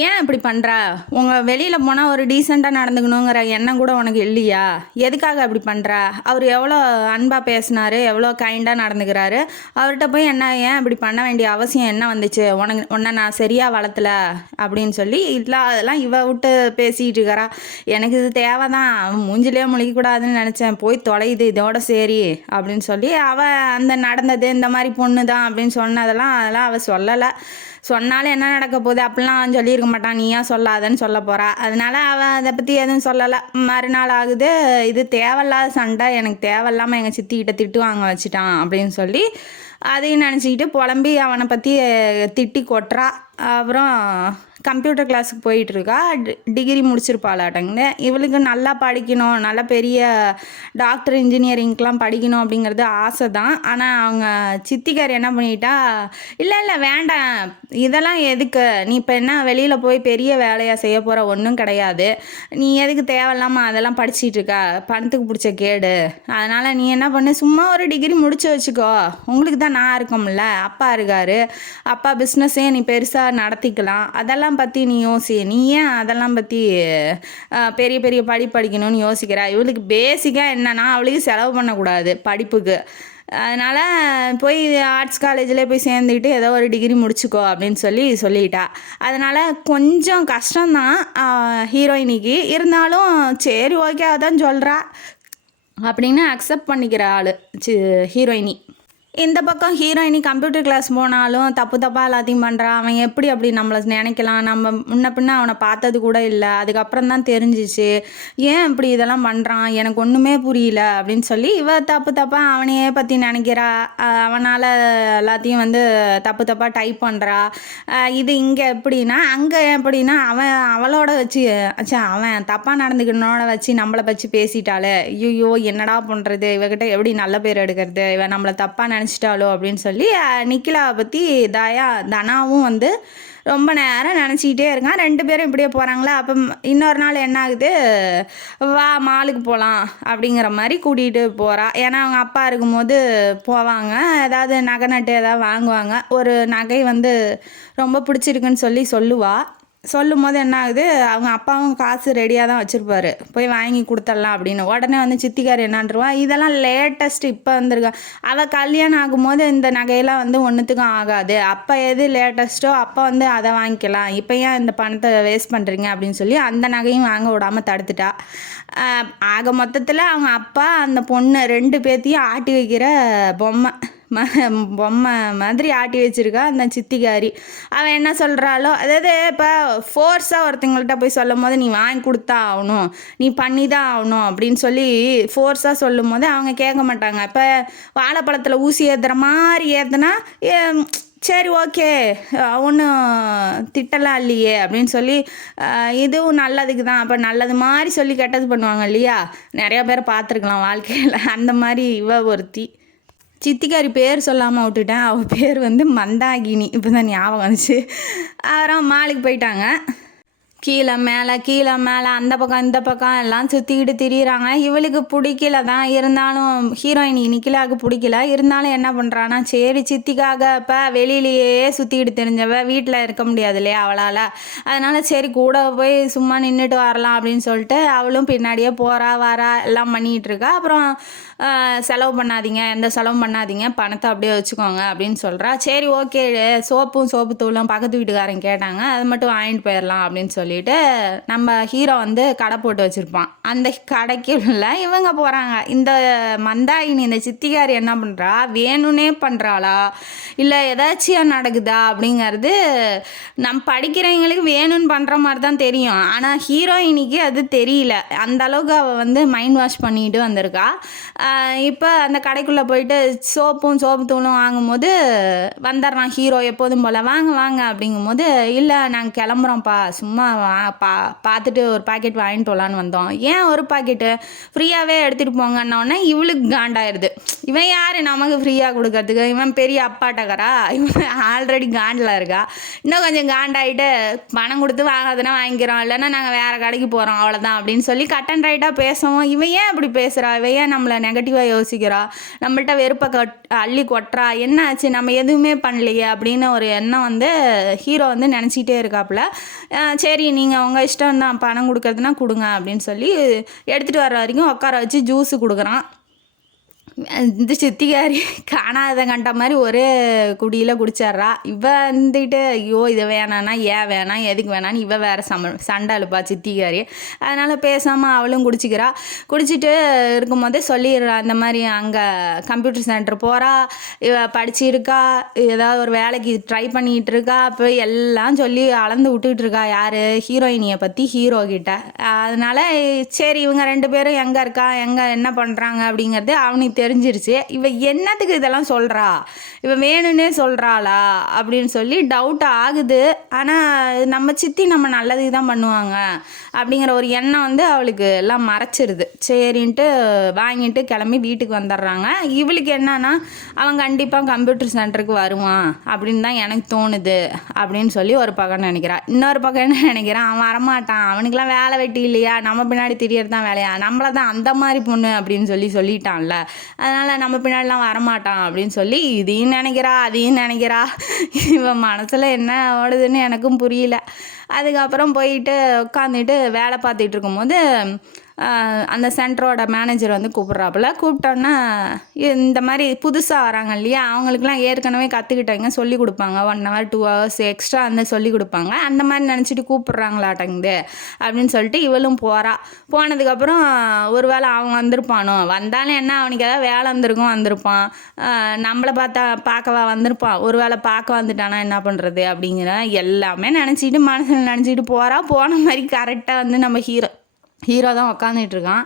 ஏன் இப்படி பண்ணுற? உங்கள் வெளியில் போனால் ஒரு டீசெண்டாக நடந்துக்கணுங்கிற எண்ணம் கூட உனக்கு இல்லையா? எதுக்காக அப்படி பண்ணுற? அவர் எவ்வளோ அன்பாக பேசினாரு, எவ்வளோ கைண்டாக நடந்துக்கிறாரு. அவர்கிட்ட போய் ஏன் இப்படி பண்ண வேண்டிய அவசியம் என்ன வந்துச்சு? உன்னை நான் சரியாக வளர்த்தல அப்படின்னு சொல்லி அதெல்லாம் இவ விட்டு பேசிகிட்டு இருக்கிறா. எனக்கு இது தேவை தான், அவன் மூஞ்சிலே முழிக்கக்கூடாதுன்னு நினச்சேன், போய் தொலையுது இதோட சரி அப்படின்னு சொல்லி அவள் அந்த நடந்தது இந்த மாதிரி பொண்ணு தான் அப்படின்னு சொன்னதெல்லாம் அதெல்லாம் அவள் சொல்லலை. சொன்னாலும் என்ன நடக்க போகுது அப்படிலாம் அவன் சொல்லியிருக்க மாட்டான், நீ ஏன் சொல்லாதன்னு சொல்ல போகிறா. அதனால அவன் அதை பற்றி எதுவும் சொல்லலை. மறுநாள் ஆகுது, இது தேவையில்லாத சண்டை, எனக்கு தேவையில்லாமல் எங்கள் சித்திக்கிட்ட திட்டு வாங்க வச்சுட்டான் அப்படின்னு சொல்லி அதையும் நினச்சிக்கிட்டு புலம்பி அவனை பற்றி திட்டி கொட்டுறா. அப்புறம் கம்ப்யூட்டர் கிளாஸுக்கு போயிட்டுருக்கா. டிகிரி முடிச்சிருப்பாளாட்டங்குது. இவளுக்கு நல்லா படிக்கணும், நல்லா பெரிய டாக்டர் இன்ஜினியரிங்க்கெலாம் படிக்கணும் அப்படிங்கிறது ஆசை தான். ஆனால் அவங்க சித்திக்கார் என்ன பண்ணிட்டா, இல்லை வேண்டாம், இதெல்லாம் எதுக்கு, நீ இப்போ என்ன வெளியில் போய் பெரிய வேலையாக செய்ய போகிற ஒன்றும் கிடையாது, நீ எதுக்கு தேவையில்லாமல் அதெல்லாம் படிச்சிட்டு இருக்கா, பணத்துக்கு பிடிச்ச கேடு, அதனால் நீ என்ன பண்ணு, சும்மா ஒரு டிகிரி முடிச்சு வச்சுக்கோ, உங்களுக்கு தான் நான் இருக்கோம்ல, அப்பா இருக்கார், அப்பா பிஸ்னஸே நீ பெருசாக நடத்திக்கலாம், அதெல்லாம் பற்றி நீ யோசி, நீ ஏன் அதெல்லாம் பற்றி பெரிய பெரிய படிக்கணும்னு யோசிக்கிற? இவளுக்கு பேசிக்காக என்னன்னா, அவளுக்கு செலவு பண்ணக்கூடாது படிப்புக்கு, அதனால் போய் ஆர்ட்ஸ் காலேஜில் போய் சேர்ந்துக்கிட்டு ஏதோ ஒரு டிகிரி முடிச்சுக்கோ அப்படின்னு சொல்லிட்டா. அதனால் கொஞ்சம் கஷ்டம்தான் ஹீரோயினிக்கு, இருந்தாலும் சரி ஓகே அதான் சொல்கிறா அப்படின்னு அக்செப்ட் பண்ணிக்கிற ஆள் ஹீரோயினி. இந்த பக்கம் ஹீரோயினி கம்ப்யூட்டர் கிளாஸ் போனாலும் தப்பாக எல்லாத்தையும் பண்ணுறான். அவன் எப்படி அப்படி நம்மளை நினைக்கலாம், நம்ம முன்ன பின்ன அவனை பார்த்தது கூட இல்லை, அதுக்கப்புறம் தான் தெரிஞ்சிச்சு ஏன் இப்படி இதெல்லாம் பண்ணுறான், எனக்கு ஒன்றுமே புரியல அப்படின்னு சொல்லி இவ தப்பாக அவனையே பற்றி நினைக்கிறா. அவனால் எல்லாத்தையும் தப்பாக டைப் பண்ணுறா. இது இங்கே எப்படின்னா அங்கே எப்படின்னா அவளோட வச்சு அவன் தப்பாக நடந்துக்கணுன்னோட வச்சு நம்மளை வச்சு பேசிட்டாலே, ஐயோ என்னடா பண்ணுறது, இவகிட்ட எப்படி நல்ல பேர் எடுக்கிறது, இவன் நம்மளை தப்பாக நினச்சிட்டாலோ அப்படின்னு சொல்லி நிக்கிலாவை பற்றி தனாவும் ரொம்ப நேரம் நினச்சிக்கிட்டே இருக்கான். 2 பேரும் இப்படியே போகிறாங்களா. அப்போ இன்னொரு நாள் என்ன ஆகுது, வா மாலுக்கு போகலாம் அப்படிங்கிற மாதிரி கூட்டிகிட்டு போகிறா. ஏன்னா அவங்க அப்பா இருக்கும்போது போவாங்க, ஏதாவது நகை நட்டு ஏதாவது வாங்குவாங்க. ஒரு நகை ரொம்ப பிடிச்சிருக்குன்னு சொல்லுவாள். சொல்லும் போது என்ன ஆகுது, அவங்க அப்பாவும் காசு ரெடியாக தான் வச்சுருப்பாரு, போய் வாங்கி கொடுத்துடலாம் அப்படின்னு. உடனே சித்திக்கார் என்னான்ருவா, இதெல்லாம் லேட்டஸ்ட் இப்போ வந்திருக்கா, அவள் கல்யாணம் ஆகும்போது இந்த நகையெல்லாம் ஒன்றுத்துக்கும் ஆகாது, அப்போ எது லேட்டஸ்ட்டோ அப்போ அதை வாங்கிக்கலாம், இப்போ ஏன் இந்த பணத்தை வேஸ்ட் பண்ணுறீங்க அப்படின்னு சொல்லி அந்த நகையும் வாங்க விடாமல் தடுத்துட்டா. ஆக மொத்தத்தில் அவங்க அப்பா அந்த பொண்ணு 2 பேர்த்தையும் ஆட்டி வைக்கிற பொம்மை மாதிரி ஆட்டி வச்சுருக்கா அந்த சித்திக்காரி. அவன் என்ன சொல்கிறாளோ, அதாவது இப்போ ஃபோர்ஸாக ஒருத்தங்கள்ட்ட போய் சொல்லும் போது நீ வாங்கி கொடுத்தா ஆகணும், நீ பண்ணி தான் ஆகணும் அப்படின்னு சொல்லி ஃபோர்ஸாக சொல்லும் போது அவங்க கேட்க மாட்டாங்க. இப்போ வாழைப்பழத்தில் ஊசி ஏற்றுற மாதிரி ஏற்றுனா சரி ஓகே ஒன்றும் திட்டலாம் இல்லையே அப்படின்னு சொல்லி இதுவும் நல்லதுக்கு தான், அப்போ நல்லது மாதிரி சொல்லி கெட்டது பண்ணுவாங்க இல்லையா, நிறையா பேரை பார்த்துருக்கலாம் வாழ்க்கையில். அந்த மாதிரி இவ ஒருத்தி. சித்திக்காரி பேர் சொல்லாமல் விட்டுட்டேன், அவள் பேர் மந்தாகினி, இப்போ தான் ஞாபகம் வந்துச்சு. அப்புறம் மாலுக்கு போயிட்டாங்க. கீழே மேலே அந்த பக்கம் இந்த பக்கம் எல்லாம் சுற்றிக்கிட்டு திரியிறாங்க. இவளுக்கு பிடிக்கல தான், இருந்தாலும் ஹீரோயினி நிக்கிலாவுக்கு பிடிக்கல, இருந்தாலும் என்ன பண்ணுறான்னா, சரி சித்திக்காக இப்போ வெளியிலேயே சுற்றிக்கிட்டு தெரிஞ்சவ வீட்டில் இருக்க முடியாது இல்லையா அவளால், அதனால் சரி கூட போய் சும்மா நின்றுட்டு வரலாம் அப்படின்னு சொல்லிட்டு அவளும் பின்னாடியே போகிறா வரா எல்லாம் பண்ணிகிட்ருக்கா. அப்புறம் செலவு பண்ணாதீங்க, எந்த செலவும் பண்ணாதீங்க, பணத்தை அப்படியே வச்சுக்கோங்க அப்படின்னு சொல்கிறா. சரி ஓகே, சோப்பு தூளும் பக்கத்து வீட்டுக்காரங்க கேட்டாங்க, அது மட்டும் வாங்கிட்டு போயிடலாம் அப்படின்னு சொல்லிட்டு நம்ம ஹீரோ கடை போட்டு வச்சுருப்பான். அந்த கடைக்கு உள்ள இவங்க போகிறாங்க. இந்த மந்தாகினி இந்த சித்திகாரி என்ன பண்ணுறா, வேணும்னே பண்ணுறாளா இல்லை ஏதாச்சும் நடக்குதா அப்படிங்கிறது நம்ம படிக்கிறவங்களுக்கு வேணும்னு பண்ணுற மாதிரி தான் தெரியும். ஆனால் ஹீரோயினிக்கு அது தெரியல, அந்த அளவுக்கு அவள் மைண்ட் வாஷ் பண்ணிட்டு வந்திருக்கா. இப்போ அந்த கடைக்குள்ளே போயிட்டு சோப்பு தூளும் வாங்கும்போது வந்துடுறான் ஹீரோ எப்போதும் போல், வாங்க அப்படிங்கும்போது, இல்லை நாங்கள் கிளம்புறோம்ப்பா, சும்மா பார்த்துட்டு ஒரு பாக்கெட் வாங்கிட்டு போகலான்னு வந்தோம். ஏன் ஒரு பாக்கெட்டு ஃப்ரீயாகவே எடுத்துகிட்டு போங்கன்னொன்னே இவளுக்கு காண்டாயிருது. இவன் யார் நமக்கு ஃப்ரீயாக கொடுக்கறதுக்கு, இவன் பெரிய அப்பாட்டக்காரா, இவன் ஆல்ரெடி காண்டில் இருக்கா. இன்னும் கொஞ்சம் காண்டாயிட்டு பணம் கொடுத்து வாங்காதுன்னா வாங்கிக்கிறோம், இல்லைன்னா நாங்கள் வேறு கடைக்கு போகிறோம் அவ்வளோதான் அப்படின்னு சொல்லி கட் அண்ட் ரைட்டாக பேசுவோம். இவன் ஏன் இப்படி பேசுகிறா, இவன் ஏன் நம்மளை நெகட்டிவாக யோசிக்கிறா, நம்மள்கிட்ட வெறுப்பை அள்ளி கொட்டுறா, என்ன ஆச்சு நம்ம எதுவுமே பண்ணலையே அப்படின்னு ஒரு எண்ணம் வந்து ஹீரோ வந்து நினச்சிக்கிட்டே இருக்காப்புல. சரி நீங்கள் உங்கள் இஷ்டம் தான், பணம் கொடுக்கறதுனா கொடுங்க அப்படின்னு சொல்லி எடுத்துகிட்டு வர்ற வரைக்கும் உட்கார வச்சு ஜூஸு கொடுக்குறான். இந்த சித்திகாரி காணாத கண்ட மாதிரி ஒரே குடியில் குடிச்சிட்றா. இவ வந்துட்டு ஐயோ இதை வேணான்னா ஏன் வேணாம் எதுக்கு வேணான்னு இவ வேறு சண்டை அழுப்பா சித்திகாரி. அதனால் பேசாமல் அவளும் குடிச்சிக்கிறா. குடிச்சிட்டு இருக்கும்போதே சொல்லிடுறா, இந்த மாதிரி அங்கே கம்ப்யூட்டர் சென்டர் போகிறா, இவ படிச்சிருக்கா, ஏதாவது ஒரு வேலைக்கு ட்ரை பண்ணிகிட்டு இருக்கா, இப்போ எல்லாம் சொல்லி அளந்து விட்டுக்கிட்டு இருக்கா. யார் ஹீரோயினியை பற்றி ஹீரோ கிட்ட. அதனால் சரி இவங்க 2 பேரும் எங்கே இருக்கா எங்கே என்ன பண்ணுறாங்க அப்படிங்கிறது அவனுக்கு தெரிஞ்சிருச்சு. இவ என்னத்துக்கு இதெல்லாம் சொல்கிறா, இவ வேணும்னே சொல்கிறாளா அப்படின்னு சொல்லி டவுட் ஆகுது. ஆனால் நம்ம சித்தி நம்ம நல்லதுக்கு தான் பண்ணுவாங்க அப்படிங்கிற ஒரு எண்ணம் வந்து அவளுக்கு எல்லாம் மறைச்சிருது. சரின்ட்டு வாங்கிட்டு கிளம்பி வீட்டுக்கு வந்துடுறாங்க. இவளுக்கு என்னன்னா அவன் கண்டிப்பாக கம்ப்யூட்டர் சென்டருக்கு வருவான் அப்படின்னு தான் எனக்கு தோணுது அப்படின்னு சொல்லி ஒரு பக்கம் நினைக்கிறா. இன்னொரு பக்கம் என்ன நினைக்கிறான், அவன் வரமாட்டான், அவனுக்கெல்லாம் வேலை வெட்டி இல்லையா, நம்ம பின்னாடி தெரியறது தான் வேலையா, நம்மளை தான் அந்த மாதிரி பொண்ணு அப்படின்னு சொல்லிட்டான்ல, அதனால் நம்ம பின்னாடிலாம் வரமாட்டான் அப்படின்னு சொல்லி இதையும் நினைக்கிறா அதையும் நினைக்கிறா. இவன் மனசில் என்ன ஓடுதுன்னு எனக்கும் புரியல. அதுக்கப்புறம் போயிட்டு உட்காந்துட்டு வேலை பார்த்துட்டு இருக்கும்போது அந்த சென்டரோட மேனேஜர் வந்து கூப்பிட்றாப்புல. கூப்பிட்டோன்னா இந்த மாதிரி புதுசாக வராங்க இல்லையா, அவங்களுக்குலாம் ஏற்கனவே கற்றுக்கிட்டவங்க சொல்லி கொடுப்பாங்க, 1 hour 2 hours எக்ஸ்ட்ரா வந்து சொல்லி கொடுப்பாங்க, அந்த மாதிரி நினச்சிட்டு கூப்பிட்றாங்களாட்டங்குது அப்படின்னு சொல்லிட்டு இவளும் போகிறா. போனதுக்கப்புறம் ஒரு வேளை அவன் வந்திருப்பானோ, வந்தாலும் என்ன அவனுக்கு ஏதாவது வேலை வந்திருப்பான், நம்மளை பார்க்கவா வந்திருப்பான், ஒரு வேளை பார்க்க வந்துட்டானா என்ன பண்ணுறது அப்படிங்கிற எல்லாமே நினச்சிட்டு மனசில் நினச்சிட்டு போகிறா. போன மாதிரி கரெக்டாக வந்து நம்ம ஹீரோ தான் உக்காந்துட்ருக்கான்.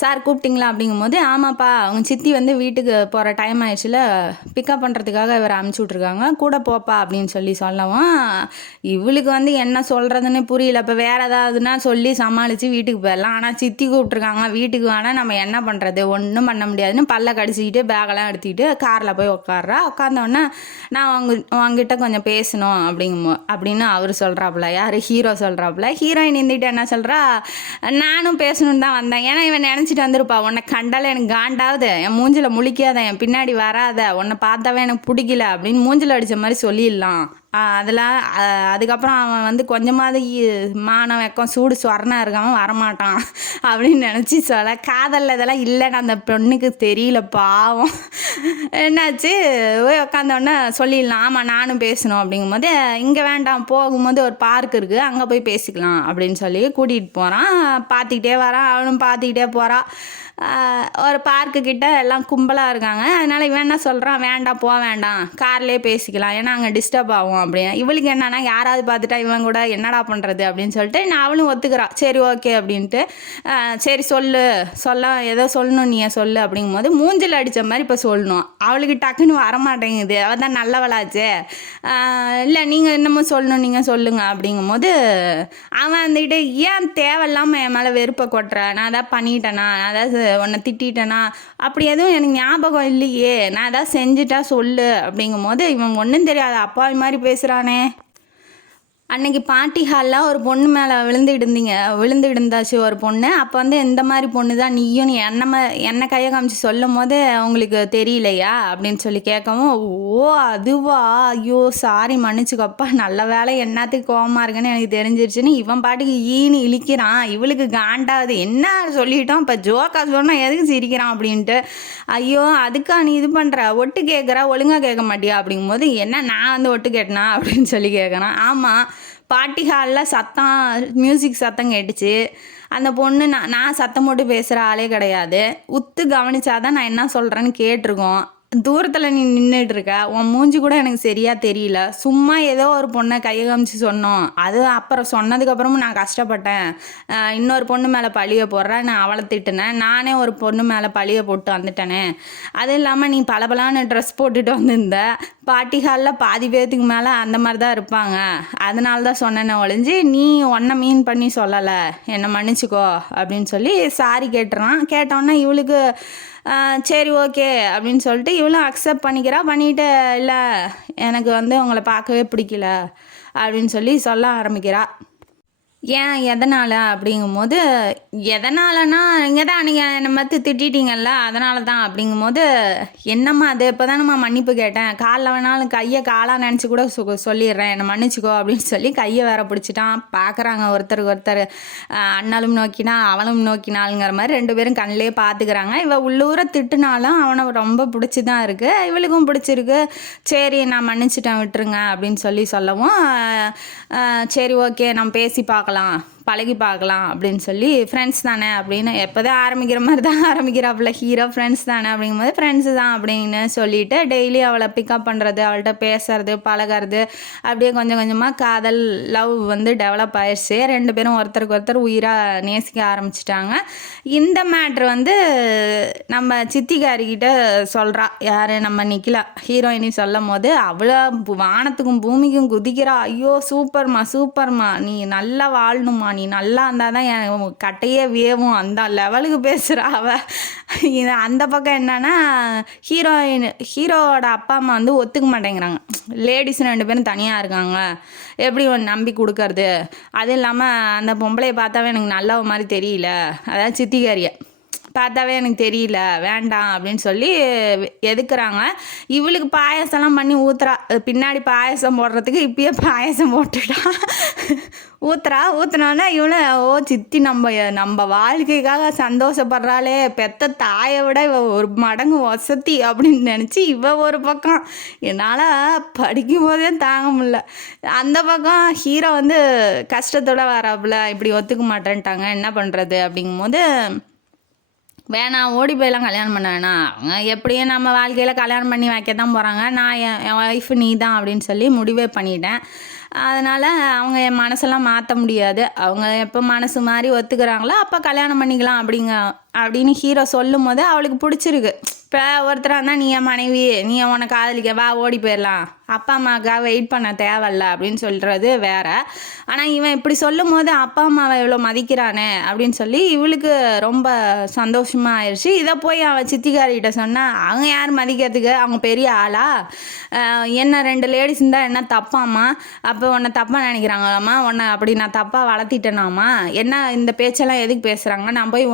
சார் கூப்பிட்டிங்களா அப்படிங்கும்போது, ஆமாப்பா அவங்க சித்தி வந்து வீட்டுக்கு போகிற டைம் ஆயிடுச்சுல, பிக்கப் பண்ணுறதுக்காக இவரை அனுப்பிச்சி விட்ருக்காங்க, கூட போப்பா அப்படின்னு சொல்லவும் இவளுக்கு வந்து என்ன சொல்கிறதுன்னு புரியல. இப்போ வேறு ஏதாவதுன்னா சொல்லி சமாளித்து வீட்டுக்கு போயிடலாம், ஆனால் சித்தி கூப்பிட்ருக்காங்க வீட்டுக்கு வேணால் நம்ம என்ன பண்ணுறது, ஒன்றும் பண்ண முடியாதுன்னு பல்ல கடிச்சிக்கிட்டு பேக்கெல்லாம் எடுத்துக்கிட்டு காரில் போய் உட்காடுறா. உட்காந்தோடனே நான் உங்ககிட்ட கொஞ்சம் பேசணும் அப்படின்னு அவர் சொல்கிறாப்புல. யார் ஹீரோ சொல்கிறாப்புல. ஹீரோயின் இருந்துகிட்டு என்ன சொல்கிறா, நானும் பேசணுன்னு தான் வந்தேன், ஏன்னா இவன் நினச்சிட்டு வந்திருப்பா, உன்னை கண்டால எனக்கு காண்டாவது, என் மூஞ்சில் முழிக்காத, என் பின்னாடி வராத, உன்னை பார்த்தாவே எனக்கு பிடிக்கல அப்படின்னு மூஞ்சில் அடித்த மாதிரி சொல்லிடலாம். அதெல்லாம் அதுக்கப்புறம் அவன் வந்து கொஞ்சமாவது மானம் வெக்கம் சூடு சொரணம் இருக்காமல் வரமாட்டான் அப்படின்னு நினச்சி சொல்ல. காதலில் இதெல்லாம் இல்லைன்னு அந்த பொண்ணுக்கு தெரியல பாவம். என்னாச்சு போய் உக்காந்தோடனே சொல்லிடலாம், ஆமாம் நானும் பேசணும் அப்படிங்கும்போது, இங்கே வேண்டாம் போகும்போது ஒரு பார்க் இருக்குது அங்கே போய் பேசிக்கலாம் அப்படின்னு சொல்லி கூட்டிகிட்டு போகிறான். பார்த்துக்கிட்டே வரான், அவனும் பார்த்துக்கிட்டே போகிறான். ஒரு பார்க்கு கிட்ட எல்லாம் கும்பலாக இருக்காங்க. அதனால் இவன் என்ன சொல்கிறான், வேண்டாம் போக வேண்டாம் கார்லேயே பேசிக்கலாம், ஏன்னா அங்கே டிஸ்டர்ப் ஆகும் அப்படின்னு. இவளுக்கு என்னன்னா யாராவது பார்த்துட்டா இவன் கூட என்னடா பண்ணுறது அப்படின்னு சொல்லிட்டு நான் அவளும் ஒத்துக்கிறான். சரி ஓகே அப்படின்ட்டு சரி ஏதோ சொல்லணும் நீ சொல்லு அப்படிங்கும்போது மூஞ்சில் அடித்த மாதிரி இப்போ சொல்லணும். அவளுக்கு டக்குன்னு வரமாட்டேங்குது, அவள் தான் நல்லவளாச்சே. இல்லை நீங்கள் என்னமோ சொல்லணும், நீங்கள் சொல்லுங்கள் அப்படிங்கும்போது அவன் வந்துக்கிட்டு ஏன் தேவையில்லாமல் என் மேலே வெறுப்பை கொட்டுற, நான் அதான் பண்ணிட்டேனா, நான் அதாவது உன்னை திட்டேனா, அப்படி எதுவும் எனக்கு ஞாபகம் இல்லையே, நான் ஏதாவது செஞ்சுட்டா சொல்லு அப்படிங்கும்போது இவன் ஒன்றும் தெரியாது அப்பாவி மாதிரி பேசுகிறானே. அன்றைக்கி பார்ட்டி ஹாலில் ஒரு பொண்ணு மேலே விழுந்துட்டு இருந்தாச்சு ஒரு பொண்ணு. அப்போ வந்து இந்த மாதிரி பொண்ணு தான் நீயும் என்ன கையை காமிச்சு சொல்லும் போது உங்களுக்கு தெரியலையா அப்படின்னு சொல்லி கேட்கவும், ஓ அதுவா, ஐயோ சாரி மன்னிச்சுக்கப்பா, நல்ல வேலை என்னத்துக்கு கோவமாக இருக்குன்னு எனக்கு தெரிஞ்சிருச்சுன்னு இவன் பாட்டுக்கு ஈனு இழிக்கிறான். இவளுக்கு காண்டாவது, என்ன சொல்லிட்டோம் இப்போ ஜோக்கா சொன்னால் எதுக்கு சிரிக்கிறான் அப்படின்ட்டு. ஐயோ அதுக்கா நீ இது பண்ணுற, ஒட்டு கேட்குறா ஒழுங்காக கேட்க மாட்டியா அப்படிங்கும்போது, என்ன நான் வந்து ஒட்டு கேட்டனா அப்படின்னு சொல்லி கேட்குறான். ஆமாம் பார்ட்டி ஹாலில் மியூசிக் சத்தம் கேட்டுச்சு, அந்த பொண்ணு நான் சத்தம் போட்டு பேசுகிற ஆளே கிடையாது, உத்து கவனிச்சாதான் நான் என்ன சொல்கிறேன்னு கேட்டிருக்கோம், தூரத்தில் நீ நின்றுட்டு இருக்க, உன் மூஞ்சி கூட எனக்கு சரியாக தெரியல, சும்மா ஏதோ ஒரு பொண்ணை கையை காமிச்சு சொன்னோம், அது அப்புறம் சொன்னதுக்கப்புறமும் நான் கஷ்டப்பட்டேன், இன்னொரு பொண்ணு மேலே பழிய போடுறேன், நான் அவளை திட்டுனேன், நானே ஒரு பொண்ணு மேலே பழிய போட்டு வந்துட்டேனே, அது இல்லாமல் நீ பலபலான ட்ரெஸ் போட்டுட்டு வந்திருந்த, பார்ட்டி ஹாலில் பாதி பேர்த்துக்கு மேலே அந்த மாதிரி தான் இருப்பாங்க, அதனால தான் சொன்னேன்னு ஒழிஞ்சு நீ ஒன்றை மீன் பண்ணி சொல்லலை, என்னை மன்னிச்சிக்கோ அப்படின்னு சொல்லி சாரி கேட்டுறான். கேட்டோன்னா இவளுக்கு சரி ஓகே அப்படின்னு சொல்லிட்டு இவளும் அக்செப்ட் பண்ணிக்கிறா. பண்ணிவிட்டு இல்லை எனக்கு வந்து உங்களை பார்க்கவே பிடிக்கல அப்படின்னு சொல்லி சொல்ல ஆரம்பிக்கிறா. ஏன் எதனால் அப்படிங்கும்போது, எதனாலனா இங்கே தான் நீங்கள் என்னை மற்ற திட்டிட்டீங்கல்ல அதனால தான் அப்படிங்கும்போது, என்னம்மா அது இப்போ தானம்மா மன்னிப்பு கேட்டேன், காலில் வேணாலும் கையை காலாக நினச்சி கூட சொல்லிடுறேன், என்னை மன்னிச்சிக்கோ அப்படின்னு சொல்லி கையை வேற பிடிச்சிட்டான். பார்க்குறாங்க ஒருத்தருக்கு ஒருத்தர், அண்ணாலும் நோக்கினா அவளும் நோக்கினாளுங்கிற மாதிரி 2 பேரும் கண்ணிலே பார்த்துக்கிறாங்க. இவள் உள்ளூர திட்டுனாலும் அவனை ரொம்ப பிடிச்சி தான் இருக்குது, இவளுக்கும் பிடிச்சிருக்கு. சரி நான் மன்னிச்சிட்டேன் விட்டுருங்க அப்படின்னு சொல்லவும், சரி ஓகே நம்ம பேசி பார்க்கலாம், பழகி பார்க்கலாம் அப்படின்னு சொல்லி, ஃப்ரெண்ட்ஸ் தானே அப்படின்னு எப்போதான் ஆரம்பிக்கிற மாதிரி தான் ஆரம்பிக்கிறாப்புல ஹீரோ. ஃப்ரெண்ட்ஸ் தானே அப்படிங்கும்போது ஃப்ரெண்ட்ஸு தான் அப்படின்னு சொல்லிட்டு டெய்லி அவளை பிக்கப் பண்ணுறது, அவள்கிட்ட பேசுறது பழகிறது, அப்படியே கொஞ்சம் கொஞ்சமாக காதல் லவ் வந்து டெவலப் ஆயிடுச்சு. 2 பேரும் ஒருத்தருக்கு ஒருத்தர் உயிராக நேசிக்க ஆரம்பிச்சிட்டாங்க. இந்த மேட்ரு வந்து நம்ம சித்திகாரிக்கிட்ட சொல்கிறா, யார் நம்ம நிக்கிலா ஹீரோயினி சொல்லும் போது அவ்வளோ வானத்துக்கும் பூமிக்கும் குதிக்கிறா. ஐயோ சூப்பர்மா நீ நல்லா வாழணுமா, நீ நல்லா இருந்தால் தான் என் கட்டையே வேவும், அந்த லெவலுக்கு பேசுகிறா அவள். இது அந்த பக்கம் என்னன்னா, ஹீரோவோட அப்பா அம்மா வந்து ஒத்துக்க மாட்டேங்கிறாங்க. லேடிஸ் 2 பேரும் தனியாக இருக்காங்க, எப்படி ஒன்று நம்பி கொடுக்கறது, அது இல்லாமல் அந்த பொம்பளையை பார்த்தாவே எனக்கு நல்ல மாதிரி தெரியல, அதாவது சித்திகாரியை பார்த்தாவே எனக்கு தெரியல, வேண்டாம் அப்படின்னு சொல்லி எதுக்குறாங்க. இவளுக்கு பாயசம்லாம் பண்ணி ஊத்துறா, பின்னாடி பாயசம் போடுறதுக்கு இப்பயே பாயசம் போட்டுட்டான். ஊற்றுனான்னா இவனை சித்தி நம்ம வாழ்க்கைக்காக சந்தோஷப்படுறாளே, பெத்த தாயை விட இவ ஒரு மடங்கு வசதி அப்படின்னு நினச்சி இவ ஒரு பக்கம், என்னால் படிக்கும் போதே தாங்க முடியல. அந்த பக்கம் ஹீரோ வந்து கஷ்டத்தோடு வராப்புல, இப்படி ஒத்துக்க மாட்டேன்ட்டாங்க, என்ன பண்ணுறது அப்படிங்கும்போது, வேணாம் ஓடி போயெல்லாம் கல்யாணம் பண்ண வேணாம், அவங்க எப்படியும் நம்ம வாழ்க்கையில் கல்யாணம் பண்ணி வைக்க தான் போகிறாங்க, நான் என் ஒய்ஃபு நீ தான் அப்படின்னு சொல்லி முடிவே பண்ணிட்டேன். அதனால் அவங்க என் மனசெல்லாம் மாற்ற முடியாது, அவங்க எப்போ மனசு மாதிரி ஒத்துக்கிறாங்களோ அப்போ கல்யாணம் பண்ணிக்கலாம் அப்படின்னு ஹீரோ சொல்லும் போது அவளுக்கு பிடிச்சிருக்கு. இப்போ ஒருத்தராக இருந்தால் நீ என் மனைவி, நீ உன்னை காதலிக்க வா ஓடி போயிடலாம், அப்பா அம்மாவுக்காக வெயிட் பண்ண தேவையில்ல அப்படின்னு சொல்கிறது வேற. ஆனால் இவன் இப்படி சொல்லும் போது அப்பா அம்மாவை எவ்வளோ மதிக்கிறானே அப்படின்னு சொல்லி இவளுக்கு ரொம்ப சந்தோஷமாக ஆயிடுச்சு. இதை போய் அவன் சித்திகாரிகிட்ட சொன்னால், அவங்க யார் மதிக்கிறதுக்கு, அவங்க பெரிய ஆளா, என்ன 2 லேடிஸ் இருந்தால் என்ன தப்பாம்மா, அப்போ உன்னை தப்பாக நினைக்கிறாங்களாம்மா, உன்னை அப்படி நான் தப்பாக வளர்த்திட்டேனாம்மா, என்ன இந்த பேச்செல்லாம் எதுக்கு பேசுகிறாங்க, நான் போய்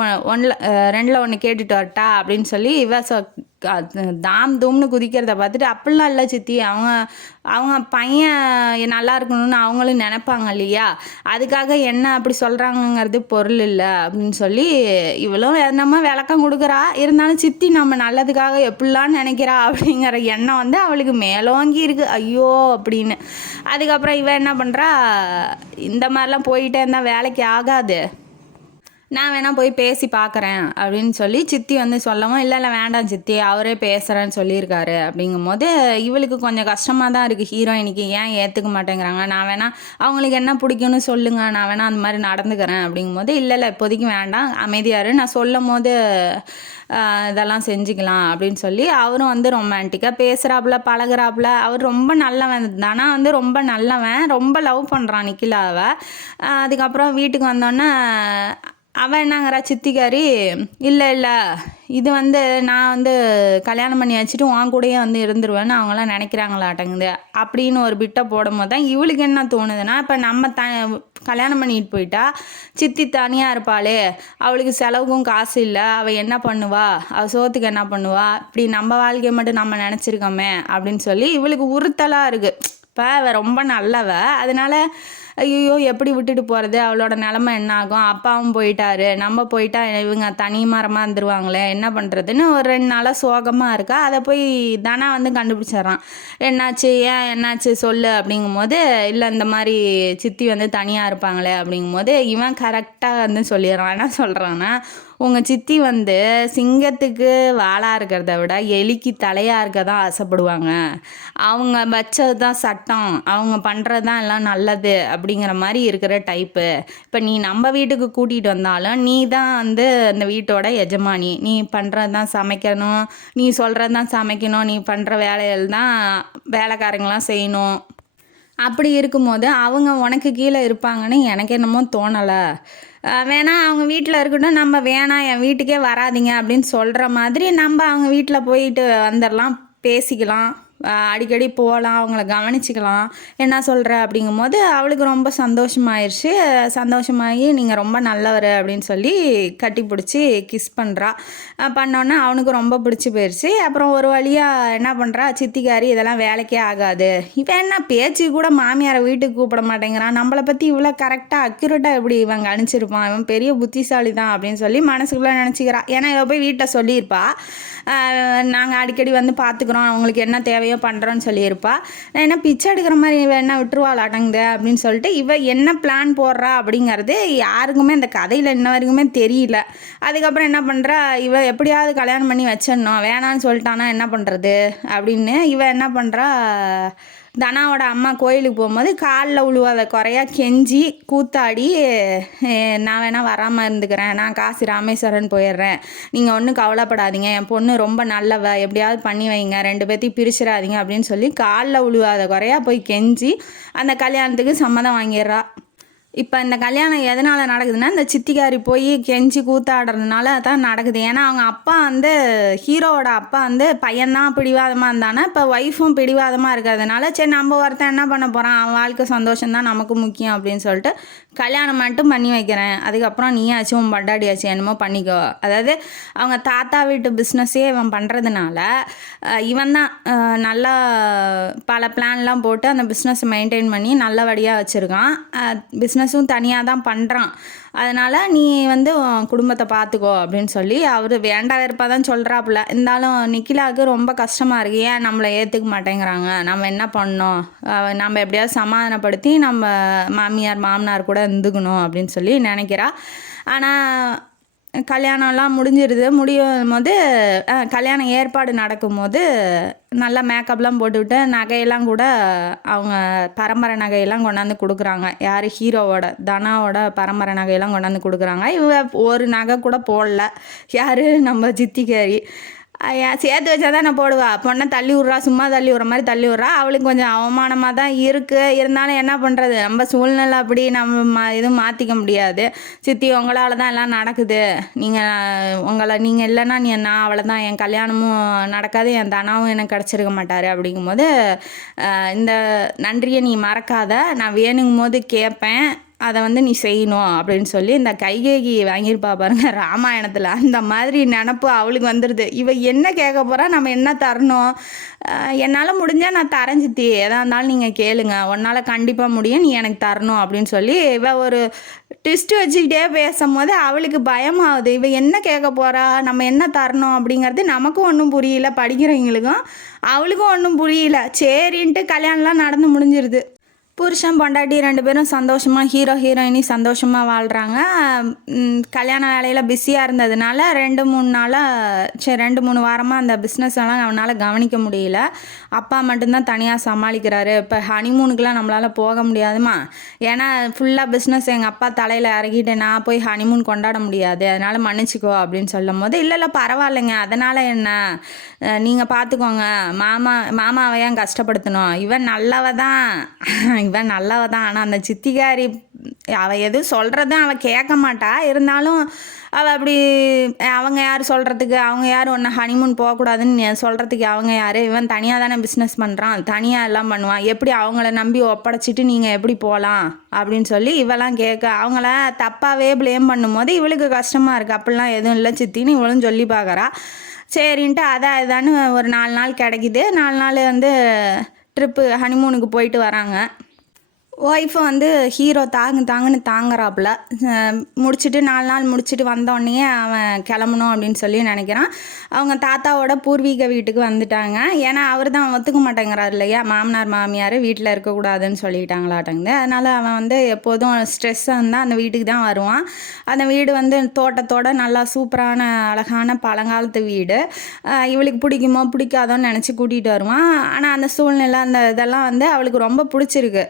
2ல் 1 கேட்டுட்டு வரட்டா அப்படின்னு சொல்லி இவ தாம் தூம்னு குதிக்கிறத பார்த்துட்டு, அப்படிலாம் இல்லை சித்தி, அவங்க பையன் நல்லா இருக்கணும்னு அவங்களும் நினைப்பாங்க இல்லையா, அதுக்காக என்ன அப்படி சொல்கிறாங்கங்கிறது பொருள் இல்லை அப்படின்னு சொல்லி இவளும் நம்ம விளக்கம் கொடுக்குறா. இருந்தாலும் சித்தி நம்ம நல்லதுக்காக எப்படிலாம் நினைக்கிறா அப்படிங்கிற எண்ணம் வந்து அவளுக்கு மேலோங்கி இருக்கு, ஐயோ அப்படின்னு. அதுக்கப்புறம் இவன் என்ன பண்ணுறா, இந்த மாதிரிலாம் போயிட்டே இருந்தால் வேலைக்கு ஆகாது, நான் வேணால் போய் பேசி பார்க்குறேன் அப்படின்னு சொல்லி சித்தி வந்து சொல்லவும், இல்லை வேண்டாம் சித்தி அவரே பேசுகிறேன்னு சொல்லியிருக்காரு அப்படிங்கும்போது இவளுக்கு கொஞ்சம் கஷ்டமாக தான் இருக்குது. ஹீரோயினிக்கு ஏன் ஏற்றுக்க மாட்டேங்கிறாங்க, நான் வேணால் அவங்களுக்கு என்ன பிடிக்கும்னு சொல்லுங்கள், நான் வேணால் அந்த மாதிரி நடந்துக்கிறேன் அப்படிங்கும்போது, இல்லை இப்போதைக்கு வேண்டாம் அமைதியாரு, நான் சொல்லும் போது இதெல்லாம் செஞ்சுக்கலாம் அப்படின்னு சொல்லி அவரும் வந்து ரொமான்டிக்காக பேசுகிறாப்புல பழகுறாப்புல. அவர் ரொம்ப நல்லவன் தானா, வந்து ரொம்ப நல்லவன், ரொம்ப லவ் பண்ணுறான் நிக்கிலாவை. அதுக்கப்புறம் வீட்டுக்கு வந்தோன்னே அவன் என்னங்கிறா சித்திக்காரி, இல்லை இது வந்து நான் வந்து கல்யாணம் பண்ணி வச்சுட்டு உன் கூடயே வந்து இருந்துருவேன்னு அவங்களாம் நினைக்கிறாங்களாட்டங்குது அப்படின்னு ஒரு பிட்டை போடும் போது தான் இவளுக்கு என்ன தோணுதுன்னா, இப்போ நம்ம கல்யாணம் பண்ணிட்டு போயிட்டா சித்தி தனியாக இருப்பாளே, அவளுக்கு செலவுக்கும் காசு இல்லை, அவள் என்ன பண்ணுவா, அவள் சோத்துக்கு என்ன பண்ணுவா, இப்படி நம்ம வாழ்க்கையை மட்டும் நம்ம நினச்சிருக்கோமே அப்படின்னு சொல்லி இவளுக்கு உறுத்தலாக இருக்குது. இப்போ அவள் ரொம்ப நல்லவ, அதனால ஐயோ எப்படி விட்டுட்டு போகிறது, அவளோட நிலமை என்ன ஆகும், அப்பாவும் போயிட்டாரு, நம்ம போயிட்டா இவங்க தனி மரமாக இருந்துருவாங்களே, என்ன பண்ணுறதுன்னு ஒரு 2 நாளாக சோகமாக இருக்கா. அதை போய் தனா வந்து கண்டுபிடிச்சிட்றான், என்னாச்சு சொல்லு அப்படிங்கும்போது, இல்லை இந்த மாதிரி சித்தி வந்து தனியாக இருப்பாங்களே அப்படிங்கும்போது இவன் கரெக்டாக வந்து சொல்லிடுறான். என்ன சொல்கிறான்னா, உங்கள் சித்தி வந்து சிங்கத்துக்கு வாலாக இருக்கிறத விட எலிக்கு தலையாக இருக்க தான் ஆசைப்படுவாங்க. அவங்க வச்சது தான் சட்டம், அவங்க பண்ணுறது தான் எல்லாம் நல்லது அப்படிங்கிற மாதிரி இருக்கிற டைப்பு. இப்போ நீ நம்ம வீட்டுக்கு கூட்டிகிட்டு வந்தாலும் நீ தான் வந்து அந்த வீட்டோட எஜமானி. நீ பண்ணுறது தான் சமைக்கணும், நீ சொல்கிறது தான் சமைக்கணும், நீ பண்ணுற வேலைகள் தான் வேலைக்காரங்களாம் செய்யணும். அப்படி இருக்கும்போது அவங்க உனக்கு கீழே இருப்பாங்கன்னு எனக்கு என்னமோ தோணலை. வேணா அவங்க வீட்டில் இருக்கட்டும், நம்ம வேணாம் என் வீட்டுக்கே வராதிங்க அப்படின்னு சொல்கிற மாதிரி நம்ம அவங்க வீட்டில் போயிட்டு வந்துடலாம், பேசிக்கலாம், அடிக்கடி போகலாம், அவங்கள கவனிச்சிக்கலாம். என்ன சொல்கிற அப்படிங்கும்போது அவளுக்கு ரொம்ப சந்தோஷமாயிருச்சு. சந்தோஷமாகி நீங்கள் ரொம்ப நல்லவர் அப்படின்னு சொல்லி கட்டி பிடிச்சி கிஸ் பண்ணுறா. பண்ணோன்னே அவனுக்கு ரொம்ப பிடிச்சி போயிடுச்சு. அப்புறம் ஒரு வழியாக என்ன பண்ணுறா, சித்திக்காரி இதெல்லாம் வேலைக்கே ஆகாது, இவன் என்ன பேச்சு கூட மாமியாரை வீட்டுக்கு கூப்பிட மாட்டேங்கிறான், நம்மளை பற்றி இவ்வளோ கரெக்டாக அக்யூரேட்டாக எப்படி இவன் கணிச்சிருப்பான், இவன் பெரிய புத்திசாலி தான் அப்படின்னு சொல்லி மனசுக்குள்ளே நினச்சிக்கிறா. ஏன்னா இவ போய் வீட்டில் சொல்லியிருப்பா, நாங்கள் அடிக்கடி வந்து பார்த்துக்குறோம், அவங்களுக்கு என்ன தேவையோ பண்ணுறோன்னு சொல்லியிருப்பா. நான் என்ன பிச்சை எடுக்கிற மாதிரி இவ என்ன விட்டுருவாள் அடங்குது அப்படின்னு சொல்லிட்டு இவ என்ன பிளான் போடுறா அப்படிங்கிறது யாருக்குமே இந்த கதையில் இன்ன வரைக்குமே தெரியல. அதுக்கப்புறம் என்ன பண்ணுறா, இவ எப்படியாவது கல்யாணம் பண்ணி வச்சிடணும், வேணான்னு சொல்லிட்டானா என்ன பண்ணுறது அப்படின்னு இவ என்ன பண்ணுறா, தனாவோட அம்மா கோயிலுக்கு போகும்போது காலில் உழுவாத குறையா கெஞ்சி கூத்தாடி, நான் வேணால் வராமல் இருந்துக்கிறேன், நான் காசி ராமேஸ்வரன் போயிடுறேன், நீங்கள் ஒன்றும் கவலைப்படாதீங்க, என் பொண்ணு ரொம்ப நல்லவ, எப்படியாவது பண்ணி வைங்க, 2 பேர்த்தையும் பிரிச்சிடாதீங்க அப்படின்னு சொல்லி காலில் உழுவாத குறையா போய் கெஞ்சி அந்த கல்யாணத்துக்கு சம்மதம் வாங்கிடுறா. இப்போ இந்த கல்யாணம் எதனால் நடக்குதுன்னா, இந்த சித்திக்காரி போய் கெஞ்சி கூத்தாடுறதுனால தான் நடக்குது. ஏன்னா அவங்க அப்பா வந்து ஹீரோவோட அப்பா வந்து பையன்தான் பிடிவாதமாக இருந்தானா, இப்போ ஒய்ஃபும் பிடிவாதமாக இருக்கிறதுனால சரி நம்ம ஒருத்தன் என்ன பண்ண போகிறான், அவன் வாழ்க்கை சந்தோஷம்தான் நமக்கு முக்கியம் அப்படின்னு சொல்லிட்டு கல்யாணம் மட்டும் பண்ணி வைக்கிறேன், அதுக்கப்புறம் நீயாச்சும் உன் பட்டாடியாச்சும் என்னமோ பண்ணிக்கோ. அதாவது அவங்க தாத்தா வீட்டு பிஸ்னஸே இவன் பண்ணுறதுனால இவன் தான் நல்லா பல பிளான்லாம் போட்டு அந்த பிஸ்னஸை மெயின்டைன் பண்ணி நல்லபடியாக வச்சுருக்கான். பிஸ்னஸும் தனியாக தான் பண்ணுறான். அதனால் நீ வந்து குடும்பத்தை பார்த்துக்கோ அப்படின்னு சொல்லி அவர் வேண்டா வெறுப்பாக தான் சொல்கிறாப்புல. இருந்தாலும் நிக்கிலாவுக்கு ரொம்ப கஷ்டமாக இருக்குது, ஏன் நம்மளை ஏற்றுக்க மாட்டேங்கிறாங்க, நம்ம என்ன பண்ணோம், நம்ம எப்படியாவது சமாதானப்படுத்தி நம்ம மாமியார் மாமனார் கூட இருந்துக்கணும் அப்படின்னு சொல்லி நினைக்கிறா. ஆனால் கல்யாணம்லாம் முடியும் போது கல்யாண ஏற்பாடு நடக்கும்போது நல்லா மேக்கப்லாம் போட்டுவிட்டு நகையெல்லாம் கூட அவங்க பரம்பரை நகையெல்லாம் கொண்டாந்து கொடுக்குறாங்க. யார், ஹீரோவோட தனாவோட பரம்பரை நகையெல்லாம் கொண்டாந்து கொடுக்குறாங்க. இவ ஒரு நகை கூட போடல. யார், நம்ம சித்திக்காரி. சேர்த்து வச்சா தான் நான் போடுவா, பொண்ணை தள்ளி விட்றா, சும்மா தள்ளி விட்ற மாதிரி தள்ளி விட்றா. அவளுக்கு கொஞ்சம் அவமானமாக தான் இருக்குது. இருந்தாலும் என்ன பண்ணுறது, நம்ம சூழ்நிலை அப்படி, நம்ம எதுவும் மாற்றிக்க முடியாது. சித்தி உங்களால் தான் எல்லாம் நடக்குது, நீங்கள் இல்லைன்னா நான் அவளை தான், என் கல்யாணமும் நடக்காது, என் தனாவும் எனக்கு கிடச்சிருக்க மாட்டார். அப்படிங்கும்போது இந்த நன்றியை நீ மறக்காத, நான் வேணுங்கும் போது கேட்பேன், அதை வந்து நீ செய்யணும் அப்படின்னு சொல்லி இந்த கைகேகி வாங்கியிருப்பா பாருங்க ராமாயணத்தில், அந்த மாதிரி நினப்பு அவளுக்கு வந்துடுது. இவ என்ன கேட்க போகிறா, நம்ம என்ன தரணும், என்னால் முடிஞ்சால் நான் தரேன் சித்தி, எதாக இருந்தாலும் நீங்கள் கேளுங்க, உன்னால் கண்டிப்பாக முடியும், நீ எனக்கு தரணும் அப்படின்னு சொல்லி இவ ஒரு ட்விஸ்ட் வச்சுக்கிட்டே பேசும்போது அவளுக்கு பயமாகுது. இவ என்ன கேட்க போகிறா, நம்ம என்ன தரணும் அப்படிங்கிறது நமக்கும் ஒன்றும் புரியல, படிக்கிறவங்களுக்கும் அவளுக்கும் ஒன்றும் புரியல. சரின்ட்டு கல்யாணம்லாம் நடந்து முடிஞ்சிருது. புருஷன் பொண்டாட்டி 2 பேரும் சந்தோஷமாக, ஹீரோ ஹீரோயினி சந்தோஷமாக வாழ்கிறாங்க. கல்யாண வேலையில் பிஸியாக இருந்ததுனால 2-3 வாரமாக அந்த பிஸ்னஸ் எல்லாம் அவனால் கவனிக்க முடியல. அப்பா மட்டும்தான் தனியாக சமாளிக்கிறாரு. இப்போ ஹனிமூனுக்கெலாம் நம்மளால் போக முடியாதுமா, ஏன்னா ஃபுல்லாக பிஸ்னஸ் எங்கள் அப்பா தலையில் இறக்கிட்டு நான் போய் ஹனிமூன் கொண்டாட முடியாது, அதனால் மன்னிச்சிக்கோ அப்படின்னு சொல்லும் போது, இல்லை பரவாயில்லைங்க, அதனால் என்ன, நீங்கள் பார்த்துக்கோங்க, மாமாவை ஏன் கஷ்டப்படுத்தணும், இவன் நல்லவ தான். ஆனால் அந்த சித்திகாரி அவள் எதுவும் சொல்கிறதும் அவள் கேட்க மாட்டா. இருந்தாலும் அவள் அப்படி, அவங்க யார் சொல்கிறதுக்கு, அவங்க யார் ஒன்று ஹனிமூன் போகக்கூடாதுன்னு சொல்கிறதுக்கு அவங்க யார், இவன் தனியாக தானே பிஸ்னஸ் பண்ணுறான், தனியாக எல்லாம் பண்ணுவான், எப்படி அவங்கள நம்பி ஒப்படைச்சிட்டு நீங்கள் எப்படி போகலாம் அப்படின்னு சொல்லி இவெல்லாம் கேட்க, அவங்கள தப்பாகவே ப்ளேம் பண்ணும்போது இவளுக்கு கஷ்டமாக இருக்குது. அப்படிலாம் எதுவும் இல்லை சித்தின்னு இவளும் சொல்லி பார்க்குறா. சரின்ட்டு இதான்னு ஒரு 4 நாள் கிடைக்கிது. 4 நாள் வந்து ட்ரிப்பு ஹனிமூனுக்கு போயிட்டு வராங்க. ஒய்ஃபை வந்து ஹீரோ தாங்குன்னு தாங்குறாப்புல. முடிச்சுட்டு 4 நாள் முடிச்சுட்டு வந்தோடனே அவன் கிளம்பணும் அப்படின்னு சொல்லி நினைக்கிறான். அவங்க தாத்தாவோட பூர்வீக வீட்டுக்கு வந்துட்டாங்க. ஏன்னா அவர் தான் ஒத்துக்க மாட்டேங்கிறார் இல்லையா, மாமனார் மாமியார் வீட்டில் இருக்கக்கூடாதுன்னு சொல்லிட்டாங்களாட்டங்குது. அதனால் அவன் வந்து எப்போதும் ஸ்ட்ரெஸ்ஸாக இருந்தால் அந்த வீட்டுக்கு தான் வருவான். அந்த வீடு வந்து தோட்டத்தோட நல்லா சூப்பரான அழகான பழங்காலத்து வீடு. இவளுக்கு பிடிக்குமோ பிடிக்காதோன்னு நினச்சி கூட்டிகிட்டு வருவான். ஆனால் அந்த சூழ்நிலை அந்த இதெல்லாம் வந்து அவளுக்கு ரொம்ப பிடிச்சிருக்கு.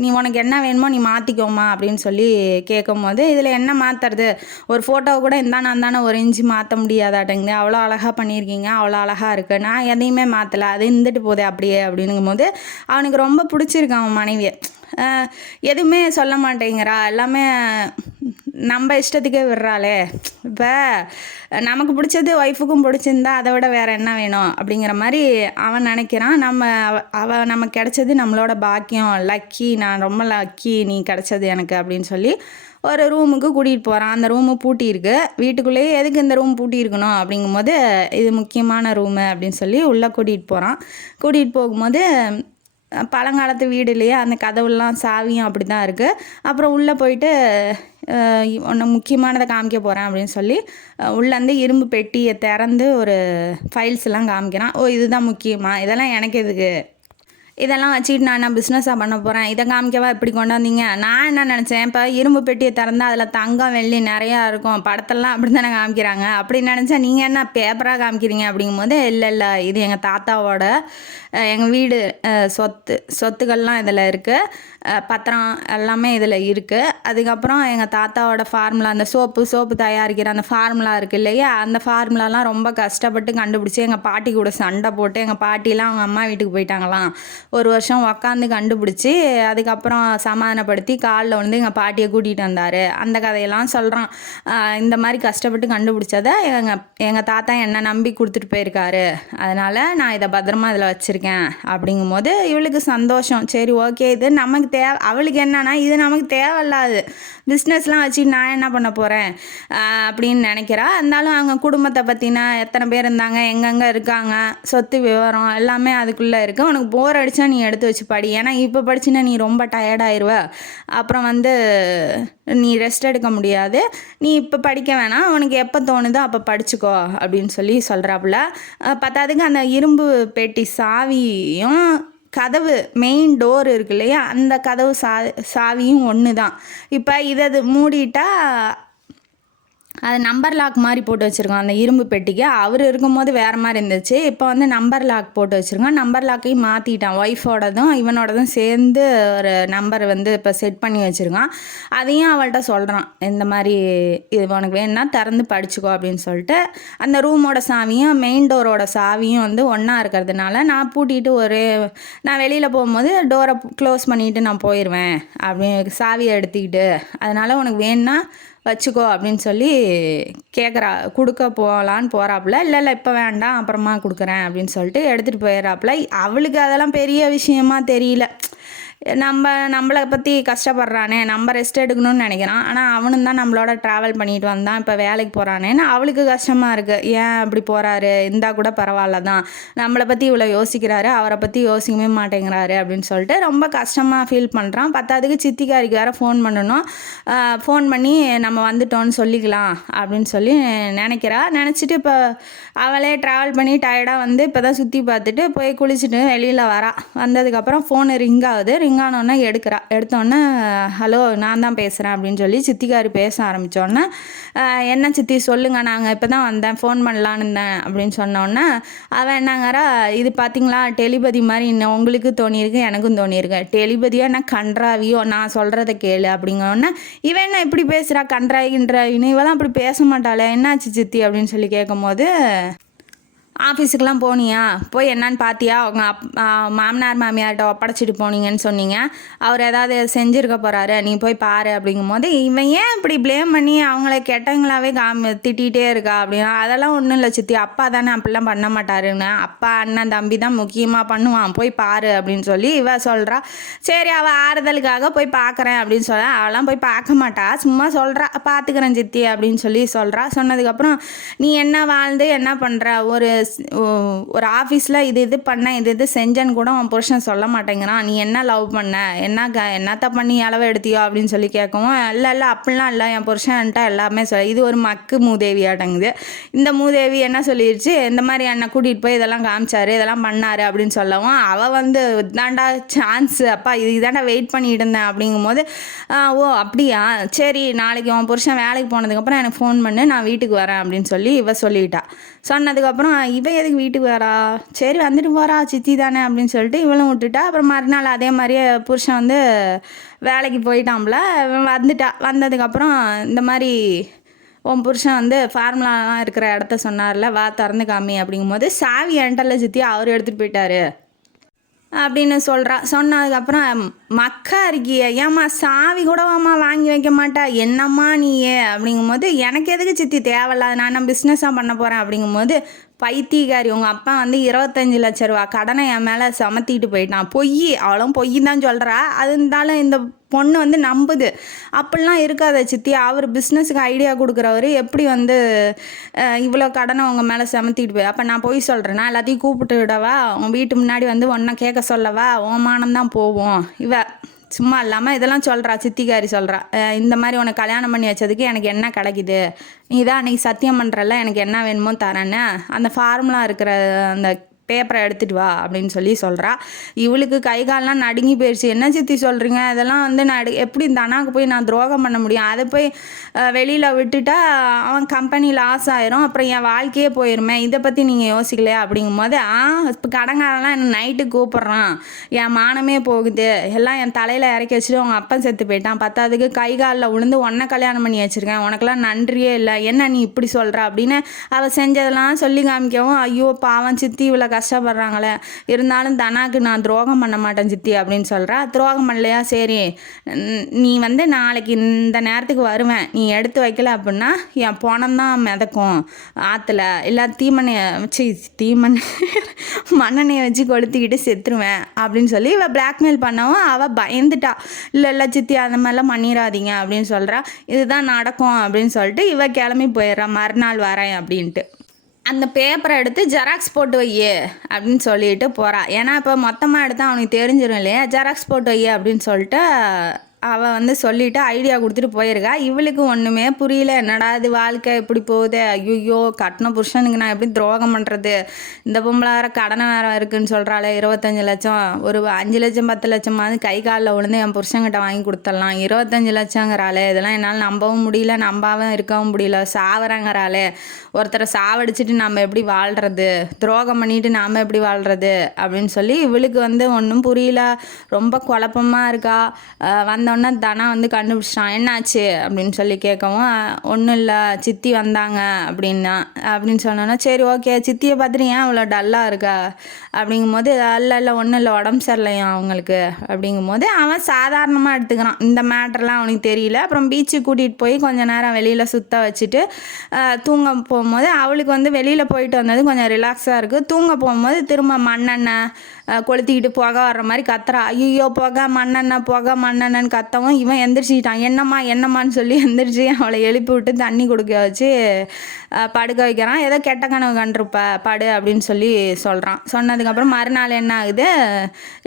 நீ உனக்கு என்ன வேணுமோ நீ மாற்றிக்கோமா அப்படின்னு சொல்லி கேட்கும்போது, இதில் என்ன மாற்றுறது, ஒரு ஃபோட்டோவை கூட நான் தானே ஒரு இன்ச்சு மாற்ற முடியாதாட்டங்குது, அவ்வளோ அழகாக பண்ணியிருக்கீங்க, அவ்வளோ அழகாக இருக்குது, நான் எதையுமே மாற்றலை, அது இருந்துட்டு போதே அப்படியே அப்படிங்கும்போது அவனுக்கு ரொம்ப பிடிச்சிருக்கு அவன் மனைவியை. எதுவுமே சொல்ல மாட்டேங்கிறா, எல்லாமே நம்ம இஷ்டத்துக்கே விடுறாளே. இப்போ நமக்கு பிடிச்சது ஒய்ஃபுக்கும் பிடிச்சிருந்தா அதை விட வேறு என்ன வேணும் அப்படிங்கிற மாதிரி அவன் நினைக்கிறான். அவள் நமக்கு கிடச்சது நம்மளோட பாக்கியம், லக்கி, நான் ரொம்ப லக்கி நீ கிடச்சது எனக்கு அப்படின்னு சொல்லி ஒரு ரூமுக்கு கூட்டிகிட்டு போகிறான். அந்த ரூமு பூட்டியிருக்கு. வீட்டுக்குள்ளேயே எதுக்கு இந்த ரூம் பூட்டியிருக்கணும் அப்படிங்கும்போது, இது முக்கியமான ரூமு அப்படின்னு சொல்லி உள்ளே கூட்டிகிட்டு போகிறான். கூட்டிகிட்டு போகும்போது பழங்காலத்து வீடு இல்லையா, அந்த கதவுலாம் சாவியும் அப்படி தான் இருக்குது. அப்புறம் உள்ளே போயிட்டு ஒன்று முக்கியமானதை காமிக்க போகிறேன் அப்படின்னு சொல்லி உள்ளேருந்து இரும்பு பெட்டியை திறந்து ஒரு ஃபைல்ஸ்லாம் காமிக்கிறான். ஓ, இதுதான் முக்கியமா, இதெல்லாம் எனக்கு எதுக்கு, இதெல்லாம் வச்சுக்கிட்டு நான் என்ன பிஸ்னஸாக பண்ண போகிறேன், இதை காமிக்கவா இப்படி கொண்டாந்தீங்க. நான் என்ன நினச்சேன், இப்போ இரும்பு பெட்டியை திறந்தா அதில் தங்கம் வெள்ளி நிறையா இருக்கும், படத்தெல்லாம் அப்படி தானே காமிக்கிறாங்க, அப்படி நினச்சேன். நீங்கள் என்ன பேப்பராக காமிக்கிறீங்க அப்படிங்கும்போது, இல்லை இது எங்கள் தாத்தாவோட எங்கள் வீடு சொத்துக்கள்லாம் இதில் இருக்குது, பத்திரம் எல்லாமே இதில் இருக்குது. அதுக்கப்புறம் எங்கள் தாத்தாவோட ஃபார்முலா, அந்த சோப்பு தயாரிக்கிற அந்த ஃபார்முலா இருக்குது இல்லையா, அந்த ஃபார்முலாலாம் ரொம்ப கஷ்டப்பட்டு கண்டுபிடிச்சி எங்கள் பாட்டி கூட சண்டை போட்டு, எங்கள் பாட்டிலாம் அவங்க அம்மா வீட்டுக்கு போயிட்டாங்களாம், 1 வருஷம் உக்காந்து கண்டுபிடிச்சி அதுக்கப்புறம் சமாதானப்படுத்தி காலில் வந்து எங்கள் பாட்டியை கூட்டிகிட்டு வந்தார். அந்த கதையெல்லாம் சொல்கிறான். இந்த மாதிரி கஷ்டப்பட்டு கண்டுபிடிச்சதை எங்கள் தாத்தா என்னை நம்பி கொடுத்துட்டு போயிருக்காரு, அதனால் நான் இதை பத்திரமா இதில் வச்சுருக்கேன் அப்படிங்கும்போது இவளுக்கு சந்தோஷம். சரி, ஓகே, இது நமக்கு அவளுக்கு என்னன்னா இது நமக்கு தேவையில்லாது, பிஸ்னஸ்லாம் வச்சு நான் என்ன பண்ண போகிறேன் அப்படின்னு நினைக்கிறா. இருந்தாலும் அவங்க குடும்பத்தை பற்றினா எத்தனை பேர் இருந்தாங்க, எங்கெங்கே இருக்காங்க, சொத்து விவரம் எல்லாமே அதுக்குள்ளே இருக்குது. உனக்கு போர் அடித்தா நீ எடுத்து வச்சு படி, ஏன்னா இப்போ படிச்சுன்னா நீ ரொம்ப டயர்டாயிருவ, அப்புறம் வந்து நீ ரெஸ்ட் எடுக்க முடியாது, நீ இப்போ படிக்க வேணாம், உனக்கு எப்போ தோணுதோ அப்போ படிச்சுக்கோ அப்படின்னு சொல்லி சொல்கிறாப்புல. பத்தாதுக்கு அந்த இரும்பு பெட்டி சாவியும் கதவு மெயின் டோர் இருக்கு இல்லையா, அந்த கதவு சாவியும் ஒன்று தான். இப்போ இதை மூடிட்டா அது நம்பர் லாக் மாதிரி போட்டு வச்சுருக்கோம் அந்த இரும்பு பெட்டிக்கு. அவர் இருக்கும்போது வேறு மாதிரி இருந்துச்சு, இப்போ வந்து நம்பர் லாக் போட்டு வச்சுருக்கோம். நம்பர் லாக்கையும் மாற்றிட்டான், ஒய்ஃபோடதும் இவனோடதும் சேர்ந்து ஒரு நம்பர் வந்து இப்போ செட் பண்ணி வச்சுருக்கான். அதையும் அவள்கிட்ட சொல்கிறான், இந்த மாதிரி இது உனக்கு வேணும்னா திறந்து படிச்சுக்கோ அப்படின்னு சொல்லிட்டு. அந்த ரூமோட சாவியும் மெயின் டோரோட சாவியும் வந்து ஒன்றா இருக்கிறதுனால நான் பூட்டிட்டு நான் வெளியில் போகும்போது டோரை க்ளோஸ் பண்ணிவிட்டு நான் போயிடுவேன் அப்படின்னு சாவியை எடுத்துக்கிட்டு, அதனால் உனக்கு வேணும்னா வச்சுக்கோ அப்படின்னு சொல்லி கொடுக்க போகலான்னு போகிறாப்புல. இல்லை இப்போ வேண்டாம், அப்புறமா கொடுக்குறேன் அப்படின்னு சொல்லிட்டு எடுத்துகிட்டு போயிடறாப்புல. அவளுக்கு அதெல்லாம் பெரிய விஷயமா தெரியல. நம்மளை பற்றி கஷ்டப்படுறானே, நம்ம ரெஸ்ட் எடுக்கணும்னு நினைக்கிறான், ஆனால் அவனும் தான் நம்மளோட ட்ராவல் பண்ணிட்டு வந்தான், இப்போ வேலைக்கு போகிறானேன்னு அவளுக்கு கஷ்டமாக இருக்குது. ஏன் அப்படி போகிறாரு, இருந்தால் கூட பரவாயில்ல தான், நம்மளை பற்றி இவ்வளோ யோசிக்கிறாரு, அவரை பற்றி யோசிக்கவே மாட்டேங்கிறாரு அப்படின்னு சொல்லிட்டு ரொம்ப கஷ்டமாக ஃபீல் பண்ணுறான். பத்தாதுக்கு சித்திக்காரிக்கு வேறு ஃபோன் பண்ணணும், ஃபோன் பண்ணி நம்ம வந்துட்டோன்னு சொல்லிக்கலாம் அப்படின்னு சொல்லி நினச்சிட்டு இப்போ அவளே ட்ராவல் பண்ணி டயர்டாக வந்து இப்போ தான் சுற்றி பார்த்துட்டு போய் குளிச்சுட்டு வெளியில் வரா. வந்ததுக்கப்புறம் ஃபோனு ரிங் ஆகுது. ரிங் ஆனோடனே எடுத்தோடனே ஹலோ நான் தான் பேசுகிறேன் அப்படின்னு சொல்லி சித்திக்காரி பேச ஆரம்பித்தோடனே, என்ன சித்தி சொல்லுங்கள், நாங்கள் இப்போ தான் வந்தேன், ஃபோன் பண்ணலான்னு இருந்தேன் அப்படின்னு சொன்னோடனே அவன் என்னங்கிறா, இது பார்த்தீங்களா டெலிபதி மாதிரி இன்னும் உங்களுக்கு தோணியிருக்கு, எனக்கும் தோணியிருக்கு, டெலிபதியோ என்ன கன்றாவியோ, நான் சொல்கிறத கேளு அப்படிங்கோடனே இவன் என்ன இப்படி பேசுகிறா, கன்றாவின்னு இவெல்லாம் அப்படி பேச மாட்டாளே, என்னாச்சு சித்தி அப்படின்னு சொல்லி கேட்கும்போது, ஆஃபீஸுக்கெலாம் போனியா, போய் என்னன்னு பார்த்தியா, அவங்க மாமனார் மாமியார்கிட்ட ஒப்படைச்சிட்டு போனீங்கன்னு சொன்னீங்க, அவர் ஏதாவது செஞ்சுருக்க போகிறாரு, நீ போய் பாரு அப்படிங்கும்போது இவன் ஏன் இப்படி ப்ளேம் பண்ணி அவங்கள கெட்டவங்களாவே திட்டிகிட்டே இருக்கா அப்படின்னா, அதெல்லாம் ஒன்றும் இல்லை சித்தி, அப்பா தானே அப்படிலாம் பண்ண மாட்டாருன்னு, அப்பா அண்ணன் தம்பி தான் முக்கியமாக பண்ணுவான், போய் பாரு அப்படின்னு சொல்லி இவ சொல்கிறா. சரி, அவள் ஆறுதலுக்காக போய் பார்க்குறேன் அப்படின்னு சொல்ல, அவெல்லாம் போய் பார்க்க மாட்டா, சும்மா சொல்கிறா பார்த்துக்கிறேன் சித்தி அப்படின்னு சொல்லி சொல்கிறா. சொன்னதுக்கப்புறம் நீ என்ன வாழ்ந்து என்ன பண்ணுற, ஒரு ஒரு ஆஃபீஸில் இது பண்ணேன் இது செஞ்சேன்னு கூட உன் புருஷன் சொல்ல மாட்டேங்கிறான், நீ என்ன லவ் பண்ண, என்னத்த பண்ணி அளவு எடுத்தியோ அப்படின்னு சொல்லி கேட்கவும், இல்லை அப்படிலாம் இல்லை, என் புருஷன்ட்ட எல்லாமே இது ஒரு மக்கு மூதேவி அடங்குது. இந்த மூதேவி என்ன சொல்லிடுச்சு, இந்த மாதிரி என்னை கூட்டிகிட்டு போய் இதெல்லாம் காமிச்சாரு, இதெல்லாம் பண்ணாரு அப்படின்னு சொல்லவும், அவள் வந்து இதாண்டா சான்ஸு, அப்பா இதாண்டா வெயிட் பண்ணிட்டு இருந்தேன் அப்படிங்கும்போது, ஓ அப்படியா, சரி நாளைக்கு உன் புருஷன் வேலைக்கு போனதுக்கப்புறம் எனக்கு ஃபோன் பண்ணு, நான் வீட்டுக்கு வரேன் அப்படின்னு சொல்லி இவ சொல்லிட்டா. சொன்னதுக்கப்புறம் இவ எதுக்கு வீட்டுக்கு வரா, சரி வந்துட்டு போகிறா சித்தி தானே அப்படின்னு சொல்லிட்டு இவளும் விட்டுட்டா. அப்புறம் மறுநாள் அதே மாதிரியே புருஷன் வந்து வேலைக்கு போயிட்டான்ல, வந்ததுக்கப்புறம் இந்த மாதிரி உன் புருஷன் வந்து ஃபார்முலாலாம் இருக்கிற இடத்த சொன்னார்ல, வா திறந்து காமி அப்படிங்கும்போது, சாவி என்டல்ல சித்தி அவர் எடுத்துகிட்டு போயிட்டாரு அப்படின்னு சொல்கிறா. சொன்னதுக்கப்புறம் மக்கா இருக்கிய, ஏம்மா சாவி கூடவாம்மா வாங்கி வைக்க மாட்டா, என்னம்மா நீயே அப்படிங்கும்போது, எனக்கு எதுக்கு சித்தி தேவையில்லாத, நான் பிஸ்னஸாக பண்ண போகிறேன் அப்படிங்கும்போது, பைத்தியக்காரி, உங்கள் அப்பா வந்து 25 லட்ச ரூபா கடனை என் மேலே சமத்திட்டு போயிட்டான், அவளும் பொய் தான் சொல்கிறா. அது இருந்தாலும் இந்த பொண்ணு வந்து நம்புது. அப்படிலாம் இருக்காத சித்தி, அவர் பிஸ்னஸுக்கு ஐடியா கொடுக்குறவர் எப்படி வந்து இவ்வளோ கடனை உங்கள் மேலே சமத்திட்டு போய், அப்போ நான் பொய் சொல்கிறேன்னா எல்லாத்தையும் கூப்பிட்டு விடவா, உன் வீட்டு முன்னாடி வந்து ஒன்றை கேட்க சொல்லவா, ஓமானம்தான் போவோம். சும்மா இல்லாமல் இதெல்லாம் சொல்கிறா, சித்திக்காரி சொல்கிறா, இந்த மாதிரி உனக்கு கல்யாணம் பண்ணி வச்சதுக்கு எனக்கு என்ன கிடைக்குது, நீ தான் அன்றைக்கி சத்தியம் பண்ணுறல, எனக்கு என்ன வேணுமோ தரேன்னு, அந்த ஃபார்முலா இருக்கிற அந்த பேப்பரை எடுத்துகிட்டு வா அப்படின்னு சொல்லி சொல்கிறா. இவளுக்கு கை காலெலாம் நடுங்கி போயிடுச்சு. என்ன சித்தி சொல்கிறீங்க, இதெல்லாம் வந்து நான் எப்படி இந்த அண்ணாவுக்கு போய் நான் துரோகம் பண்ண முடியும், அதை போய் வெளியில் விட்டுட்டா அவன் கம்பெனி லாஸ் ஆயிரும், அப்புறம் என் வாழ்க்கையே போயிருமே, இதை பற்றி நீங்கள் யோசிக்கலையா அப்படிங்கும்போது, இப்போ கடங்காரெல்லாம் என்ன நைட்டு கூப்பிட்றான், என் மானமே போகுது, எல்லாம் என் தலையில் இறக்கி வச்சுட்டு உங்கள் அப்பன் செத்து போயிட்டான், பத்தாவதுக்கு கை காலில் விழுந்து உன்னை கல்யாணம் பண்ணி வச்சுருக்கேன், உனக்கெல்லாம் நன்றியே இல்லை, என்ன நீ இப்படி சொல்கிற அப்படின்னு அவள் செஞ்சதெல்லாம் சொல்லி காமிக்கவும், ஐயோ பாவம் சித்தி இவ்வளோ கஷ்டப்படுறாங்களே, இருந்தாலும் தனாக்கு நான் துரோகம் பண்ண மாட்டேன் சித்தி அப்படின்னு சொல்கிறா. துரோகம் பண்ணலையா, சரி நீ வந்து நாளைக்கு இந்த நேரத்துக்கு வருவேன், நீ எடுத்து வைக்கல அப்படின்னா என் பணம் தான் மிதக்கும் ஆற்றுல, இல்லை மண்ணெண்ணையை வச்சு கொளுத்திக்கிட்டு செத்துருவேன் அப்படின்னு சொல்லி இவள் பிளாக்மெயில் பண்ணவும் அவள் பயந்துட்டா. இல்லை சித்தி அந்த மாதிரிலாம் பண்ணிடாதீங்க அப்படின்னு சொல்கிறா. இதுதான் நடக்கும் அப்படின்னு சொல்லிட்டு இவள் கிளம்பி போயிடுறா, மறுநாள் வரேன் அப்படின்ட்டு. அந்த பேப்பரை எடுத்து ஜெராக்ஸ் போட்டு வையே அப்படின்னு சொல்லிட்டு போகிறா. ஏன்னா இப்போ மொத்தமாக எடுத்தால் அவனுக்கு தெரிஞ்சிடும் இல்லையா, ஜெராக்ஸ் போட்டு வையே அப்படின்னு சொல்லிட்டு அவள் வந்து சொல்லிவிட்டு ஐடியா கொடுத்துட்டு போயிருக்கா. இவளுக்கு ஒன்றுமே புரியல, என்னடா இது வாழ்க்கை எப்படி போகுது, ஐயோ கட்டின புருஷனுக்கு நான் எப்படி துரோகம் பண்ணுறது, இந்த பொம்பளை வேறு கடனை வேறு இருக்குதுன்னு சொல்கிறாளே, 25 லட்சம், ஒரு 5 லட்சம் 10 லட்சமாவது கை காலில் விழுந்து என் புருஷன்கிட்ட வாங்கி கொடுத்துடலாம், 25 லட்சங்கிறாளே, இதெல்லாம் என்னால் நம்பவும் முடியல, நம்பாவும் இருக்கவும் முடியல, சாவறாங்கிறாளே, ஒருத்தரை சாவடிச்சிட்டு நம்ம எப்படி வாழ்கிறது, துரோகம் பண்ணிட்டு நாம் எப்படி வாழ்கிறது அப்படின்னு சொல்லி இவளுக்கு வந்து ஒன்றும் புரியல, ரொம்ப குழப்பமாக இருக்கா. வந்தோடனே தனா வந்து கண்டுபிடிச்சிட்டான், என்னாச்சு அப்படின்னு சொல்லி கேட்கவும், ஒன்றும் இல்லை சித்தி வந்தாங்க அப்படின்னு சொன்னோன்னா, சரி ஓகே சித்தியை பார்த்துட்டு ஏன் அவ்வளோ டல்லாக இருக்கா அப்படிங்கும்போது, இல்லை ஒன்றும் இல்லை உடம்பு சரியில்லையா அவங்களுக்கு அப்படிங்கும்போது, அவன் சாதாரணமாக எடுத்துக்கிறான், இந்த மேட்டர்லாம் அவனுக்கு தெரியல. அப்புறம் பீச்சுக்கு கூட்டிகிட்டு போய் கொஞ்சம் நேரம் வெளியில் சுற்ற வச்சுட்டு தூங்க போகும்போது, அவளுக்கு வந்து வெளியில் போயிட்டு வந்தது கொஞ்சம் ரிலாக்ஸாக இருக்குது. தூங்க போகும்போது திரும்ப மண்ணெண்ணெய் கொளுத்திக்கிட்டு புகை வர்ற மாதிரி கத்துறா. ஐயோ புகை மண்ணெண்ணன்னு கத்தவும் இவன் எந்திரிச்சிக்கிட்டான். என்னம்மான்னு சொல்லி எந்திரிச்சு அவளை எழுப்பி விட்டு தண்ணி கொடுக்க வச்சு படுக்க வைக்கிறான். ஏதோ கெட்ட கனவு கண்டிருப்ப படு அப்படின்னு சொல்லி சொல்கிறான். சொன்னதுக்கப்புறம் மறுநாள் என்ன ஆகுது,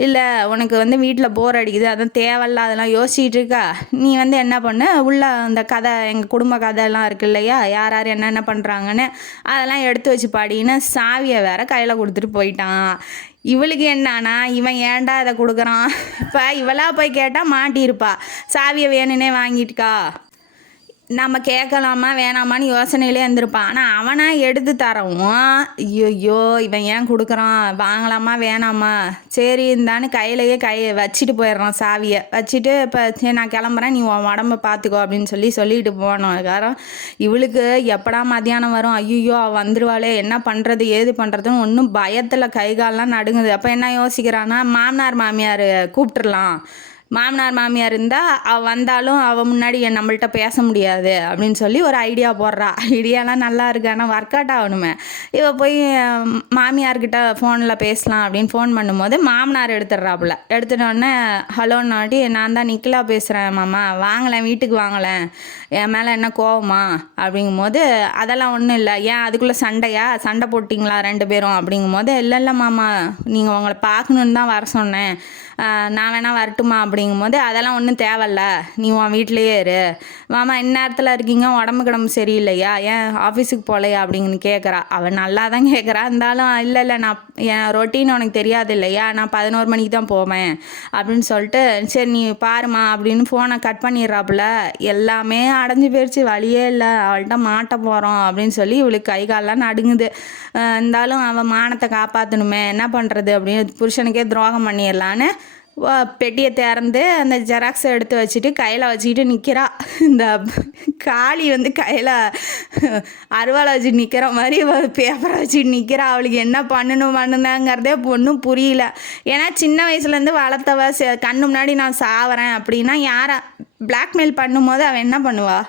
இல்லை உனக்கு வந்து வீட்டில் போர் அடிக்குது, அதான் தேவையில்ல அதெல்லாம் யோசிச்சுட்டு இருக்கா, நீ வந்து என்ன பண்ணு, உள்ள அந்த கதை எங்கள் குடும்ப கதையெல்லாம் இருக்கு இல்லையா, யார் என்னென்ன பண்ணுறாங்கன்னு அதெல்லாம் எடுத்து வச்சு பாடின்னு சாவியை வேற கையில் கொடுத்துட்டு போயிட்டான். இவளுக்கு என்னன்னா, இவன் ஏன்டா இதை கொடுக்குறான், இப்போ இவளா போய் கேட்டால் மாட்டியிருப்பா, சாவியை வேணுன்னே வாங்கிட்டுக்கா, நம்ம கேட்கலாமா வேணாமான்னு யோசனையிலே இருந்திருப்பான். ஆனால் அவனா எடுத்து தரவும், ஐயோ இவன் ஏன் கொடுக்குறான், வாங்கலாமா வேணாமா, சரி இருந்தான்னு கையிலையே வச்சுட்டு போயிடுறான், சாவியை வச்சுட்டு இப்போ சரி நான் கிளம்புறேன், நீ உன் உடம்ப பார்த்துக்கோ அப்படின்னு சொல்லிட்டு போனோம். காரம் இவளுக்கு எப்படா மத்தியானம் வரும், ஐயோ வந்துருவாளே, என்ன பண்ணுறது ஏது பண்ணுறதுன்னு ஒன்றும் பயத்தில் கை காலெலாம் நடுங்குது. அப்போ என்ன யோசிக்கிறான்னா, மாமனார் மாமியார் கூப்பிட்டுடலாம், மாமனார் மாமியார் இருந்தால் அவள் வந்தாலும் அவள் முன்னாடி நம்மள்ட்ட பேச முடியாது அப்படின்னு சொல்லி ஒரு ஐடியா போடுறா. ஐடியாலாம் நல்லா இருக்கு, ஆனால் ஒர்க் அவுட் ஆகணுமே. இவள் போய் மாமியார்கிட்ட ஃபோனில் பேசலாம் அப்படின்னு ஃபோன் பண்ணும்போது மாமனார் எடுத்துடுறாப்புல. எடுத்துட்டோடனே ஹலோன்னாட்டி, நான் தான் நிக்கிலா பேசுகிறேன் மாமா, வாங்கலேன் வீட்டுக்கு வாங்கலேன், என் மேலே என்ன கோவமா அப்படிங்கும்போது, அதெல்லாம் ஒன்றும் இல்லை, ஏன் அதுக்குள்ளே சண்டை போட்டிங்களா 2 பேரும் அப்படிங்கும்போது, இல்லை மாமா, நீங்கள் உங்களை பார்க்கணுன்னு தான் வர சொன்னேன், நான் வேணா வரட்டுமா அப்படிங்கும்போது, அதெல்லாம் ஒன்றும் தேவையில்ல, நீ உன் வீட்லேயே இரு. மாமா இந்நேரத்தில் இருக்கீங்க, உடம்பு சரியில்லையா, ஏன் ஆஃபீஸுக்கு போகலையா அப்படின்னு கேட்குறா. அவன் நல்லா தான் கேட்குறா. இருந்தாலும் இல்லை நான் என் ரொட்டீன் உனக்கு தெரியாது இல்லையா, நான் 11 மணிக்கு தான் போவேன் அப்படின்னு சொல்லிட்டு, சரி நீ பாருமா அப்படின்னு ஃபோனை கட் பண்ணிடுறாப்புல. எல்லாமே அடைஞ்சு போயிடுச்சு, வழியே இல்லை, அவள்கிட்ட மாட்ட போகிறோம் அப்படின்னு சொல்லி இவளுக்கு கை காலெலாம் நடுங்குது. இருந்தாலும் அவன் மானத்தை காப்பாற்றணுமே, என்ன பண்ணுறது அப்படின்னு புருஷனுக்கே துரோகம் பண்ணிடலான்னு பெட்டியை திறந்து அந்த ஜெராக்ஸை எடுத்து வச்சுட்டு கையில் வச்சுக்கிட்டு நிற்கிறா. இந்த காளி கையில் அருவாளை வச்சுட்டு நிற்கிற மாதிரி பேப்பரை வச்சுட்டு நிற்கிறா. அவளுக்கு என்ன பண்ணுனாங்கிறதே ஒன்றும் புரியல. ஏன்னா சின்ன வயசுலேருந்து வளர்த்தவ கண்ணு முன்னாடி நான் சாவறேன் அப்படின்னா யாரை பிளாக்மெயில் பண்ணும்போது அவள் என்ன பண்ணுவா?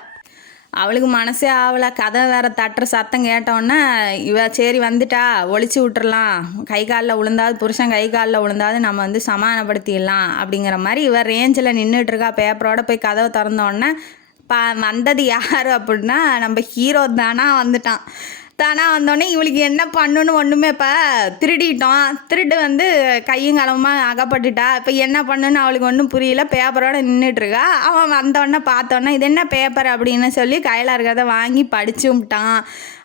அவளுக்கு மனசே ஆகலை. கதை வேறு தட்டுற சத்தம் கேட்டோன்னே சரி வந்துட்டா, ஒழிச்சு விட்டுறலாம், கை காலில் விழுந்தாது, புருஷன் கை காலில் விழுந்தாது நம்ம சமாதானப்படுத்திடலாம் அப்படிங்கிற மாதிரி ரேஞ்சில் நின்றுட்டுருக்கா. பேப்பரோட போய் கதவை திறந்தோடனே வந்தது யார் அப்படின்னா நம்ம ஹீரோ தானா வந்தோடனே இவளுக்கு என்ன பண்ணணுன்னு ஒன்றுமே இப்போ திருட்டு கையும் களவுமாக அகப்பட்டுட்டா. இப்போ என்ன பண்ணுன்னு அவளுக்கு ஒன்றும் புரியல. பேப்பரோடு நின்றுட்டுருக்கா. அவன் வந்தோடனே பார்த்தோன்னே இது என்ன பேப்பர் அப்படின்னு சொல்லி கையில் இருக்கிறத வாங்கி படிச்சு விட்டான்.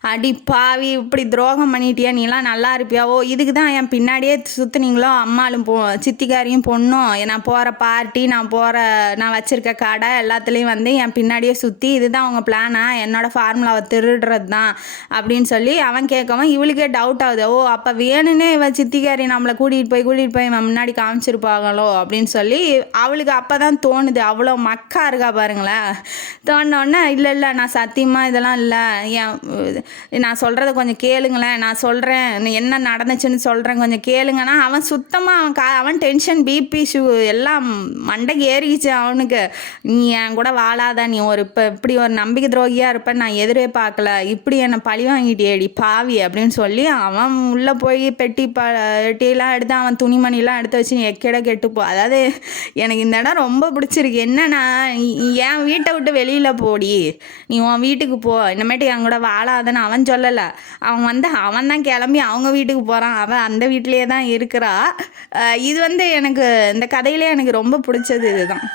அடி பாவி, இப்படி துரோகம் பண்ணிட்டியா, நீலாம் நல்லா இருப்பியா, ஓ இதுக்கு தான் என் பின்னாடியே சுற்றுனீங்களோ, அம்மாலும் சித்திக்காரியும் பொண்ணும், நான் போகிற பார்ட்டி, நான் வச்சுருக்க கடை எல்லாத்துலேயும் என் பின்னாடியே சுற்றி இதுதான் உங்கள் பிளானா, என்னோடய ஃபார்முலாவை திருடுறது தான் அப்படின்னு சொல்லி அவன் கேட்கவும் இவளுக்கே டவுட் ஆகுது. ஓ அப்போ வேணுன்னே இவன் சித்திக்காரி நம்மளை கூட்டிகிட்டு போய் இவன் முன்னாடி காமிச்சிருப்பாங்களோ அப்படின்னு சொல்லி அவளுக்கு அப்போ தான் தோணுது. அவ்வளோ மக்கா இருக்கா பாருங்களேன். தோணுன்னொன்னே இல்லை நான் சத்தியமாக இதெல்லாம் இல்லை, நான் சொல்கிறத கொஞ்சம் கேளுங்களேன், நான் சொல்கிறேன் என்ன நடந்துச்சுன்னு சொல்கிறேன், கொஞ்சம் கேளுங்கன்னா அவன் சுத்தமாக அவன் டென்ஷன் பிபி எல்லாம் மண்டைக்கு ஏறிச்சு அவனுக்கு. நீ என் கூட வாழாத, நீ இப்படி ஒரு நம்பிக்கை துரோகியாக இருப்பேன் நான் எதிரே பார்க்கல, இப்படி என்னை பழி வாங்கிட்டேடி பாவி அப்படின்னு சொல்லி அவன் உள்ளே போய் பெட்டியெல்லாம் எடுத்து அவன் துணிமணிலாம் எடுத்து வச்சு நீ கெட்டுப்போ. அதாவது எனக்கு இந்த இடம் ரொம்ப பிடிச்சிருக்கு. என்னன்னா என் வீட்டை விட்டு வெளியில் போடி, நீ உன் வீட்டுக்கு போ, இனிமேட்டு என் கூட வாழாதன்னு அவன் சொல்லலை. அவன் தான் கிளம்பி அவங்க வீட்டுக்கு போகிறான். அவன் அந்த வீட்டிலே தான் இருக்கிறா. இது எனக்கு இந்த கதையிலே எனக்கு ரொம்ப பிடிச்சது இதுதான்.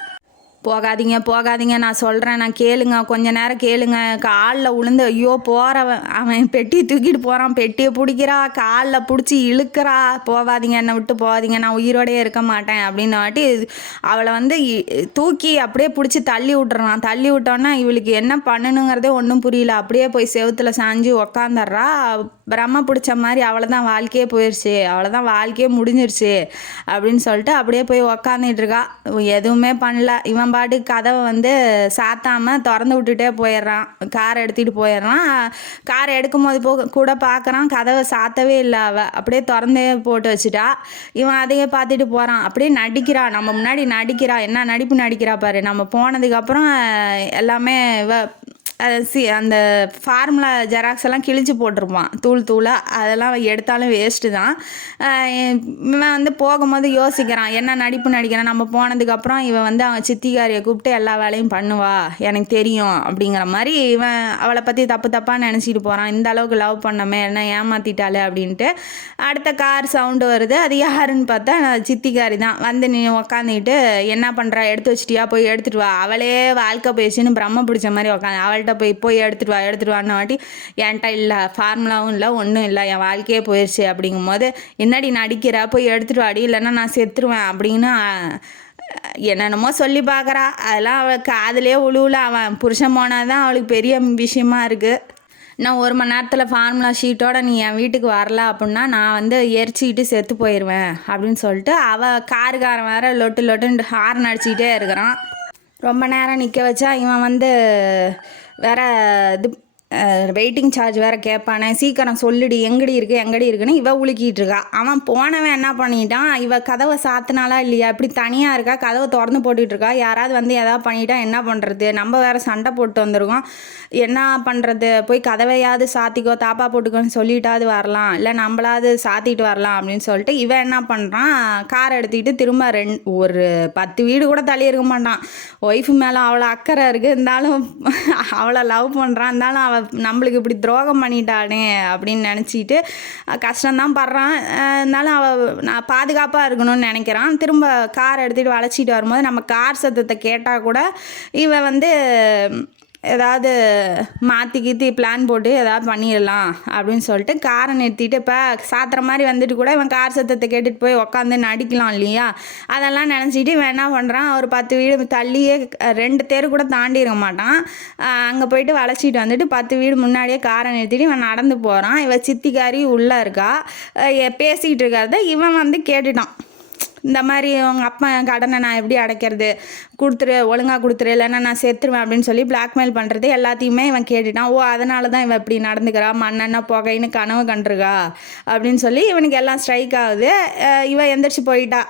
போகாதீங்க நான் சொல்கிறேன், நான் கேளுங்க, கொஞ்ச நேரம் கேளுங்க, காலில் விழுந்து ஐயோ போகிறவன் அவன் பெட்டியை தூக்கிட்டு போகிறான், பெட்டியை பிடிக்கிறா, காலில் பிடிச்சி இழுக்கிறா, போகாதீங்க என்னை விட்டு போகாதீங்க, நான் உயிரோடையே இருக்க மாட்டேன் அப்படின்னு வாட்டி அவளை தூக்கி அப்படியே பிடிச்சி தள்ளி விட்டுறான். தள்ளி விட்டோன்னா இவளுக்கு என்ன பண்ணணுங்கிறதே ஒன்றும் புரியல. அப்படியே போய் செவுத்தில் சாஞ்சு உக்காந்துட்றா. பிரம்ம பிடிச்ச மாதிரி அவ்வளோதான் வாழ்க்கையே போயிடுச்சு, அவ்வளோதான் வாழ்க்கையே முடிஞ்சிருச்சு அப்படின்னு சொல்லிட்டு அப்படியே போய் உக்காந்துட்டு இருக்கா. எதுவுமே பண்ணல. இவன் பாட்டு கதவை சாத்தாமல் திறந்து விட்டுட்டே போயிடுறான். காரை எடுத்துகிட்டு போயிடுறான். காரை எடுக்கும்போது கூட பார்க்குறான், கதவை சாத்தவே இல்லை, அப்படியே திறந்தே போட்டு வச்சுட்டா. இவன் அதையே பார்த்துட்டு போகிறான். அப்படியே நடிக்கிறா, நம்ம முன்னாடி நடிக்கிறா. என்ன நடிப்பு நடிக்கிறா பாரு. நம்ம போனதுக்கப்புறம் எல்லாமே அந்த ஃபார்முலா ஜெராக்ஸ் எல்லாம் கிழிச்சு போட்டிருப்பான் தூளாக. அதெல்லாம் எடுத்தாலும் வேஸ்ட்டு தான். இவன் போகும்போது யோசிக்கிறான், என்ன நடிப்பு நடிக்கிறான், நம்ம போனதுக்கப்புறம் இவன் அவன் சித்திக்காரியை கூப்பிட்டு எல்லா வேலையும் பண்ணுவா, எனக்கு தெரியும் அப்படிங்கிற மாதிரி இவன் அவளை பற்றி தப்பாக நினச்சிட்டு போகிறான். இந்த அளவுக்கு லவ் பண்ணமே, என்ன ஏமாற்றிட்டாலே அப்படின்ட்டு. அடுத்த கார் சவுண்டு வருது. அது யாருன்னு பார்த்தா சித்திக்காரி தான். நீ உக்காந்துக்கிட்டு என்ன பண்ணுறா, எடுத்து வச்சிட்டியா, போய் எடுத்துகிட்டு வா, அவளே வாழ்க்கை போயிடுச்சுன்னு பிரம்ம பிடிச்ச மாதிரி உட்காந்து அவள்கிட்ட போய் எடுத்துட்டு வான்னு வாட்டி என்கிட்ட இல்லை, ஃபார்முலாவும் இல்லை, ஒன்றும் இல்லை, என் வாழ்க்கையே போயிடுச்சு அப்படிங்கும்போது என்னடி நடிக்கிறா, போய் எடுத்துட்டு வாடி, இல்லைன்னா நான் செத்துருவேன் அப்படின்னு என்னென்னமோ சொல்லி பார்க்குறா. அதெல்லாம் அவளுக்கு காதுலேயே உழுவுல. அவன் புருஷன் போனால் தான் அவளுக்கு பெரிய விஷயமா இருக்குது. நான் 1 மணி நேரத்தில் ஃபார்முலா ஷீட்டோட நீ என் வீட்டுக்கு வரல அப்படின்னா நான் எரிச்சிக்கிட்டு செத்து போயிடுவேன் அப்படின்னு சொல்லிட்டு அவள் காருக்காரன் வேற லொட்டுன்னு ஹார்ன் அடிச்சுக்கிட்டே இருக்கிறான். ரொம்ப நேரம் நிற்க வச்சா இவன் வேற இது வெயிட்டிங் சார்ஜ் வேறு கேட்பானே, சீக்கிரம் சொல்லுடி எங்கடி இருக்குன்னு இவ உலுக்கிட்டு இருக்கா. அவன் போனவன் என்ன பண்ணிட்டான், இவ கதவை சாத்தினாலா இல்லையா, இப்படி தனியாக இருக்கா, கதவை திறந்து போட்டுட்ருக்கா, யாராவது வந்து எதாவது பண்ணிட்டா என்ன பண்ணுறது, நம்ம வேறு சண்டை போட்டு வந்திருக்கோம், என்ன பண்ணுறது, போய் கதவையாவது சாத்திக்கோ தாப்பா போட்டுக்கோன்னு சொல்லிட்டாவது வரலாம், இல்லை நம்மளாவது சாத்திட்டு வரலாம் அப்படின்னு சொல்லிட்டு இவன் என்ன பண்ணுறான், கார் எடுத்துக்கிட்டு திரும்ப ஒரு 10 வீடு கூட தள்ளி இருக்க மாட்டான். ஒய்ஃபு மேலே அவ்வளோ அக்கறை இருக்குது, இருந்தாலும் அவளை லவ் பண்ணுறான், இருந்தாலும் அவள் நம்மளுக்கு இப்படி துரோகம் பண்ணிட்டானே அப்படின்னு நினச்சிட்டு கஷ்டம்தான் படுறான். இருந்தாலும் நான் பாதுகாப்பாக இருக்கணும்னு நினைக்கிறான். திரும்ப கார் எடுத்துகிட்டு வளைச்சிட்டு வரும்போது நம்ம கார் சத்தத்தை கேட்டால் கூட இவன் வந்து ஏதாவது மாற்றி கீற்றி பிளான் போட்டு ஏதாவது பண்ணிடலாம் அப்படின்னு சொல்லிட்டு காரை நிறுத்திட்டு இப்போ சாத்துற மாதிரி வந்துட்டு கூட இவன் கார் சத்தத்தை கேட்டுட்டு போய் உக்காந்து நடிக்கலாம் இல்லையா, அதெல்லாம் நினச்சிட்டு இவன் என்ன பண்ணுறான், ஒரு 10 வீடு தள்ளியே 2 தெரு கூட தாண்டி இருக்க மாட்டான், அங்கே போயிட்டு வளைச்சிட்டு வந்துட்டு 10 வீடு முன்னாடியே காரை நிறுத்திட்டு இவன் நடந்து போகிறான். இவன் சித்திக்காரி உள்ளே இருக்கா, பேசிக்கிட்டு இருக்காத இவன் வந்து கேட்டுட்டான், இந்த மாதிரி உங்கள் அப்பா கடனை நான் எப்படி அடைக்கிறது, ஒழுங்காக கொடுத்துரு இல்லைன்னா நான் செத்துருவேன் அப்படின்னு சொல்லி பிளாக்மெயில் பண்ணுறது எல்லாத்தையுமே இவன் கேட்டுட்டான். ஓ அதனால தான் இவன் இப்படி நடந்துக்கிறா, மண்ணெண்ண புகைன்னு கனவு கண்டிருக்கா அப்படின்னு சொல்லி இவனுக்கு எல்லாம் ஸ்ட்ரைக் ஆகுது. இவன் எந்திரிச்சு போயிட்டா,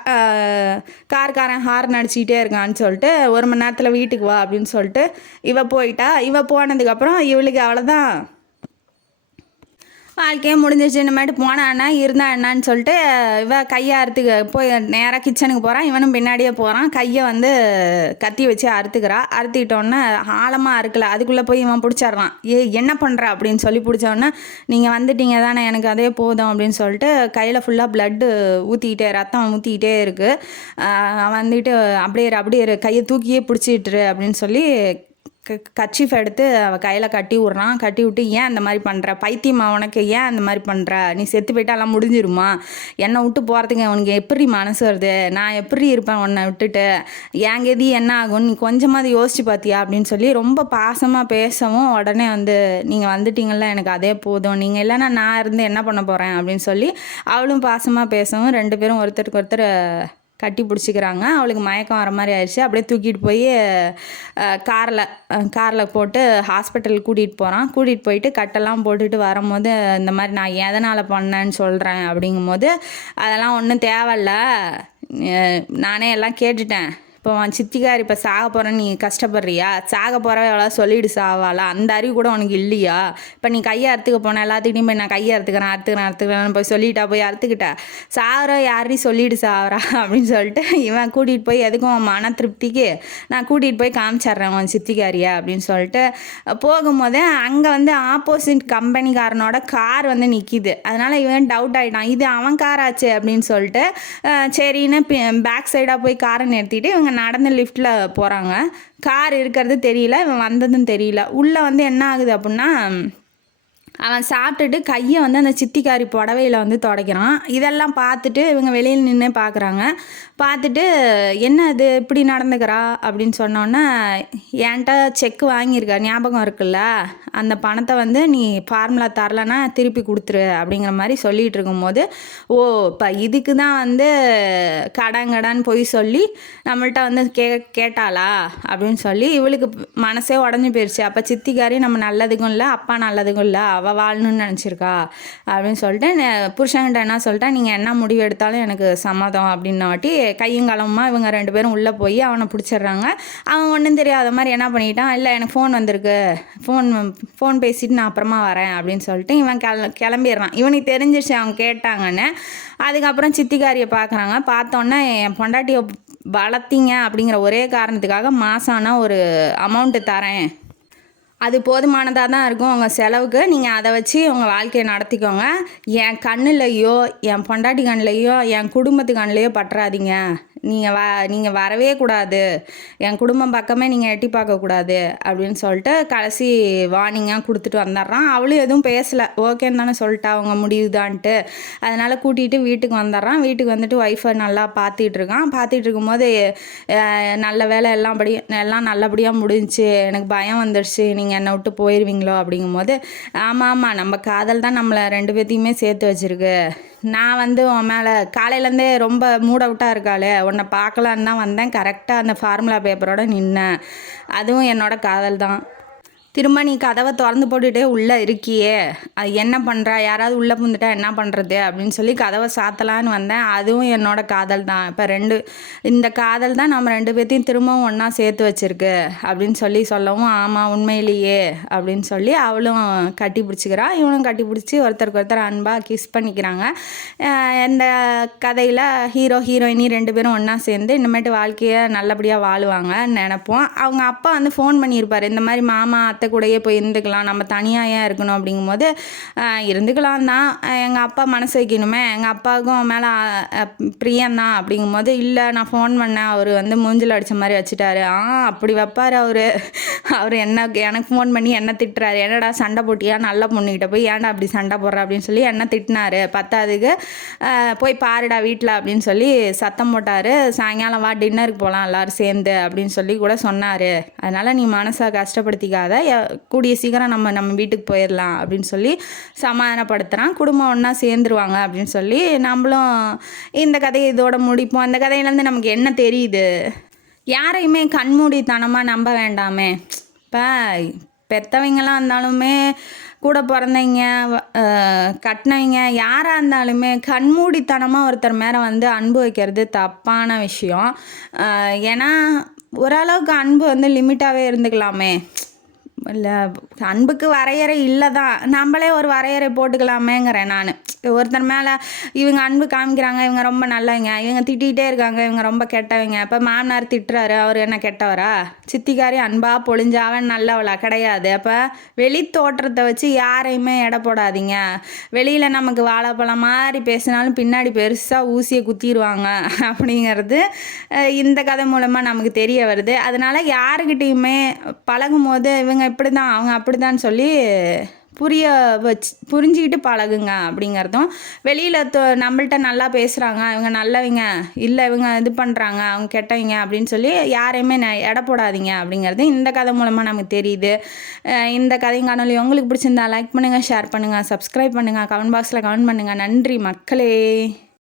கார்காரன் ஹார்ன் அடிச்சுக்கிட்டே இருக்கான்னு சொல்லிட்டு 1 மணி நேரத்தில் வீட்டுக்கு வா அப்படின்னு சொல்லிட்டு இவ போயிட்டா. இவ போனதுக்கப்புறம் இவளுக்கு அவ்வளோதான், வாழ்க்கையே முடிஞ்சிச்சு, இனிமேட்டு போனான்னா இருந்தா என்னான்னு சொல்லிட்டு இவ கையை அறுத்துக்க போய் நேராக கிச்சனுக்கு போகிறான். இவனும் பின்னாடியே போகிறான். கையை வந்து கத்தி வச்சு அறுத்துக்கிறா. அறுத்துக்கிட்டோன்னே ஆழமாக அறுக்கலை, அதுக்குள்ளே போய் இவன் பிடிச்சிட்றான். என்ன பண்ணுற அப்படின்னு சொல்லி பிடிச்சோன்னே, நீங்கள் வந்துட்டீங்க தானே எனக்கு அதே போதும் அப்படின்னு சொல்லிட்டு கையில் ஃபுல்லாக ப்ளட்டு ஊற்றிக்கிட்டே, ரத்தம் ஊற்றிக்கிட்டே இருக்குது. வந்துட்டு அப்படியே கையை தூக்கியே பிடிச்சிட்டுரு அப்படின்னு சொல்லி கர்ச்சீஃப் எடுத்து அவள் கையில் கட்டி விட்றான். கட்டி விட்டு ஏன் அந்த மாதிரி பண்ணுற, பைத்தியமா உனக்கு, ஏன் அந்த மாதிரி பண்ணுற, நீ செத்து போயிட்டாலாம் முடிஞ்சிருமா, என்னை விட்டு போகிறதுக்கு உனக்கு எப்படி மனசு வருது, நான் எப்படி இருப்பேன் உன்னை விட்டுட்டு, என் கதி என்ன ஆகும், நீ கொஞ்சமாவது யோசிச்சு பார்த்தியா அப்படின்னு சொல்லி ரொம்ப பாசமாக பேசவும் உடனே வந்து நீங்கள் வந்துட்டீங்கள்ல எனக்கு அதே போதும், நீங்கள் இல்லைன்னா நான் இருந்து என்ன பண்ண போகிறேன் அப்படின்னு சொல்லி அவளும் பாசமாக பேசவும் 2 பேரும் ஒருத்தருக்கு ஒருத்தர் கட்டி பிடிச்சிக்கிறாங்க. அவளுக்கு மயக்கம் வர மாதிரி ஆயிடுச்சு. அப்படியே தூக்கிட்டு போய் காரில் போட்டு ஹாஸ்பிட்டலுக்கு கூட்டிகிட்டு போகிறான். கூட்டிகிட்டு போயிட்டு கட்டெல்லாம் போட்டுட்டு வரும்போது இந்த மாதிரி நான் எதனால் பண்ணேன்னு சொல்கிறேன் அப்படிங்கும்போது, அதெல்லாம் ஒன்றும் தேவையில்ல, நானே எல்லாம் கேட்டுட்டேன், இப்போ சித்திக்கார் இப்போ சாக போகிறேன்னு நீ கஷ்டப்படுறியா, சாக போகிறவ எவ்வளோ சொல்லிவிடு சாவாளா, அந்த அறிவு கூட உனக்கு இல்லையா, இப்போ நீ கையை அறுத்துக்க போன எல்லாத்துக்கிட்டையும் போய் நான் கையை அறுத்துக்கிறேன் போய் சொல்லிட்டா, போய் அறுத்துக்கிட்ட, சாகிற யாரையும் சொல்லிவிடு சாவரா அப்படின்னு சொல்லிட்டு இவன் கூட்டிகிட்டு போய் எதுக்கும் மன திருப்திக்கு நான் கூட்டிகிட்டு போய் காமிச்சிட்றேன் உன் சித்திக்காரியா அப்படின்னு சொல்லிட்டு போகும்போதே அங்கே வந்து ஆப்போசிட் கம்பெனிக்காரனோட கார் வந்து நிற்கிது. அதனால் இவன் டவுட் ஆகிட்டான், இது அவன் கார் ஆச்சு அப்படின்னு சொல்லிட்டு சரின்னு பேக் சைடாக போய் காரை நிறுத்திட்டு இவங்க நடந்து லிஃப்ட்டில் போகிறாங்க. கார் இருக்கிறது தெரியல, இவன் வந்ததும் தெரியல. உள்ளே வந்து என்ன ஆகுது அப்படின்னா, அவன் சாப்பிட்டுட்டு கையை வந்து அந்த சித்திக்காரி புடவையில் வந்து துடைக்கிறான். இதெல்லாம் பார்த்துட்டு இவங்க வெளியில் நின்று பார்க்குறாங்க. பார்த்துட்டு என்ன இது இப்படி நடந்துக்கிறா அப்படின்னு சொன்னோன்னே, என்கிட்ட செக் வாங்கியிருக்க ஞாபகம் இருக்குல்ல, அந்த பணத்தை வந்து நீ ஃபார்முலா தரலைன்னா திருப்பி கொடுத்துரு அப்படிங்கிற மாதிரி சொல்லிகிட்டு இருக்கும்போது, ஓ இப்போ இதுக்கு தான் வந்து கடன் போய் சொல்லி நம்மள்கிட்ட வந்து கேட்டாளா அப்படின்னு சொல்லி இவளுக்கு மனசே உடஞ்சி போயிடுச்சு. அப்போ சித்திக்காரி நம்ம நல்லதுக்கும் இல்லை அப்பா நல்லதுக்கும் இல்லை, அவள் வாழணும்னு நினச்சிருக்கா அப்படின்னு சொல்லிட்டு புருஷன்கிட்ட என்ன சொல்லிட்டா, நீங்கள் என்ன முடிவு எடுத்தாலும் எனக்கு சம்மதம் அப்படின்னாட்டி கையும் களவுமா இவங்க 2 பேரும் உள்ளே போய் அவனை பிடிச்சிடுறாங்க. அவன் ஒன்றும் தெரியாத மாதிரி என்ன பண்ணிட்டான், இல்லை எனக்கு ஃபோன் வந்திருக்கு, ஃபோன் பேசிட்டு நான் அப்புறமா வரேன் அப்படின்னு சொல்லிட்டு இவன் கிளம்பிடுறான். இவனுக்கு தெரிஞ்சிருச்சு அவங்க கேட்டாங்கன்னு. அதுக்கப்புறம் சித்திக்காரியை பார்க்குறாங்க. பார்த்தோன்னே என் பொண்டாட்டியை வளர்த்திங்க அப்படிங்கிற ஒரே காரணத்துக்காக மாதம் ஆனால் ஒரு அமௌண்ட்டு தரேன், அது போதுமானதாக தான் இருக்கும் உங்கள் செலவுக்கு, நீங்கள் அதை வச்சு உங்கள் வாழ்க்கையை நடத்திக்கோங்க, என் கண்ணுலையோ என் பொண்டாட்டி கண்ணுலையோ என் குடும்பத்து கண்ணுலையோ பற்றாதீங்க, நீங்கள் வரவே கூடாது, என் குடும்பம் பக்கமே நீங்கள் எட்டி பார்க்கக்கூடாது அப்படின்னு சொல்லிட்டு கடைசி வார்னிங்காக கொடுத்துட்டு வந்துடுறான். அவளும் எதுவும் பேசலை, ஓகேன்னு தானே சொல்லிட்டா அவங்க முடிவுதான்ட்டு. அதனால் கூட்டிகிட்டு வீட்டுக்கு வந்துடுறான். வீட்டுக்கு வந்துட்டு ஒய்ஃபை நல்லா பார்த்துட்டு இருக்கான். பார்த்துட்டு இருக்கும்போது நல்ல வேலை எல்லாம் நல்லபடியாக முடிஞ்சிச்சு, எனக்கு பயம் வந்துடுச்சு நீங்கள் என்னை விட்டு போயிடுவீங்களோ அப்படிங்கும்போது, ஆமாம் நம்ம காதல் தான் நம்மளை 2 பேர்த்தையுமே சேர்த்து வச்சுருக்கு, நான் வந்து உன் மேலே காலையிலேருந்தே ரொம்ப மூட் அவுட்டாக இருக்காளே, உன்னை பார்க்கலான்னு தான் வந்தேன், கரெக்டாக அந்த ஃபார்முலா பேப்பரோடு நின்னேன், அதுவும் என்னோட காதல் தான், திரும்ப நீ கதவை திறந்து போட்டுகிட்டே உள்ளே இருக்கியே, அது என்ன பண்ணுறா, யாராவது உள்ளே புந்துட்டா என்ன பண்ணுறது அப்படின்னு சொல்லி கதவை சாத்தலான்னு வந்தேன். அதுவும் என்னோட காதல் தான். இப்போ இந்த காதல் தான் நம்ம 2 பேர்த்தையும் திரும்பவும் ஒன்றா சேர்த்து வச்சிருக்கு அப்படின்னு சொல்லவும், ஆமாம் உண்மையிலேயே அப்படின்னு சொல்லி அவளும் கட்டி பிடிச்சிக்கிறா, இவனும் கட்டி பிடிச்சி ஒருத்தருக்கு ஒருத்தர் அன்பாக கிஸ் பண்ணிக்கிறாங்க. இந்த கதையில் ஹீரோ ஹீரோயினி 2 பேரும் ஒன்றா சேர்ந்து இனிமேட்டு வாழ்க்கையை நல்லபடியாக வாழுவாங்கன்னு நினைப்போம். அவங்க அப்பா வந்து ஃபோன் பண்ணியிருப்பார், இந்த மாதிரி மாமா அத்தை கூடயே போய் இருந்துக்கலாம், நம்ம தனியாக ஏன் இருக்கணும் அப்படிங்கும்போது, இருந்துக்கலாம் தான், எங்கள் அப்பா மனசு வைக்கணுமே, எங்கள் அப்பாவுக்கும் மேலே பிரியந்தான் அப்படிங்கும்போது, இல்லை நான் ஃபோன் பண்ணேன், அவர் வந்து மூஞ்சில் அடித்த மாதிரி வச்சுட்டாரு. அப்படி வைப்பார் அவர் எனக்கு ஃபோன் பண்ணி என்ன திட்டுறாரு, என்னடா சண்டை போட்டியா, நல்ல பொண்ணுக்கிட்ட போய் ஏன்டா அப்படி சண்டை போடுற அப்படின்னு சொல்லி என்ன திட்டினாரு. பத்தாவதுக்கு போய் பாருடா வீட்டில் அப்படின்னு சொல்லி சத்தம் போட்டார். சாயங்காலம் வா டின்னருக்கு போகலாம் எல்லோரும் சேர்ந்து அப்படின்னு சொல்லி கூட சொன்னார். அதனால் நீ மனசை கஷ்டப்படுத்திக்காத, கூடிய சீக்கிரம் நம்ம வீட்டுக்கு போயிடலாம் அப்படின்னு சொல்லி சமாதானப்படுத்துகிறான். குடும்பம் ஒன்றா சேர்ந்துருவாங்க அப்படின்னு சொல்லி நம்மளும் இந்த கதையை இதோட முடிப்போம். அந்த கதையிலேருந்து நமக்கு என்ன தெரியுது, யாரையுமே கண்மூடித்தனமாக நம்ப வேண்டாமே. இப்போ பெற்றவங்களாம் இருந்தாலுமே கூட பிறந்தவங்க கட்டினவங்க யாராக இருந்தாலுமே கண்மூடித்தனமாக ஒருத்தர் மேலே வந்து அன்பு வைக்கிறது தப்பான விஷயம். ஏன்னா ஓரளவுக்கு அன்பு வந்து லிமிட்டாகவே இருந்துக்கலாமே. இல்லை, அன்புக்கு வரையறை இல்லை தான், நம்மளே ஒரு வரையறை போட்டுக்கலாமேங்கிறேன் நான். ஒருத்தர் மேலே இவங்க அன்பு காமிக்கிறாங்க, இவங்க ரொம்ப நல்லவங்க, இவங்க திட்டிகிட்டே இருக்காங்க, இவங்க ரொம்ப கெட்டவங்க. இப்போ மாமனார் திட்டுறாரு, அவர் என்ன கெட்டவரா? சித்திக்காரி அன்பாக பொழிஞ்சா அவன் நல்லவளா? கிடையாது. அப்போ வெளி தோற்றத்தை வச்சு யாரையுமே எடை போடாதீங்க. வெளியில் நமக்கு வாழைப்பழம் மாதிரி பேசினாலும் பின்னாடி பெருசாக ஊசியை குத்திடுவாங்க அப்படிங்கிறது இந்த கதை மூலமாக நமக்கு தெரிய வருது. அதனால் யாருக்கிட்டேயுமே பழகும் போது இவங்க இப்படி தான் அவங்க அப்படி தான் சொல்லி புரிஞ்சுக்கிட்டு பழகுங்க அப்படிங்கிறதும், வெளியில் நம்மள்ட்ட நல்லா பேசுகிறாங்க, இவங்க நல்லவங்க, இல்லை இவங்க இது பண்ணுறாங்க, அவங்க கெட்டவங்க அப்படின்னு சொல்லி யாரையுமே எடை போடாதீங்க அப்படிங்கிறது இந்த கதை மூலமாக நமக்கு தெரியுது. இந்த கதையும் காணொலி உங்களுக்கு பிடிச்சிருந்தா லைக் பண்ணுங்கள், ஷேர் பண்ணுங்கள், சப்ஸ்கிரைப் பண்ணுங்கள், கமெண்ட் பாக்ஸில் கமெண்ட் பண்ணுங்கள். நன்றி மக்களே.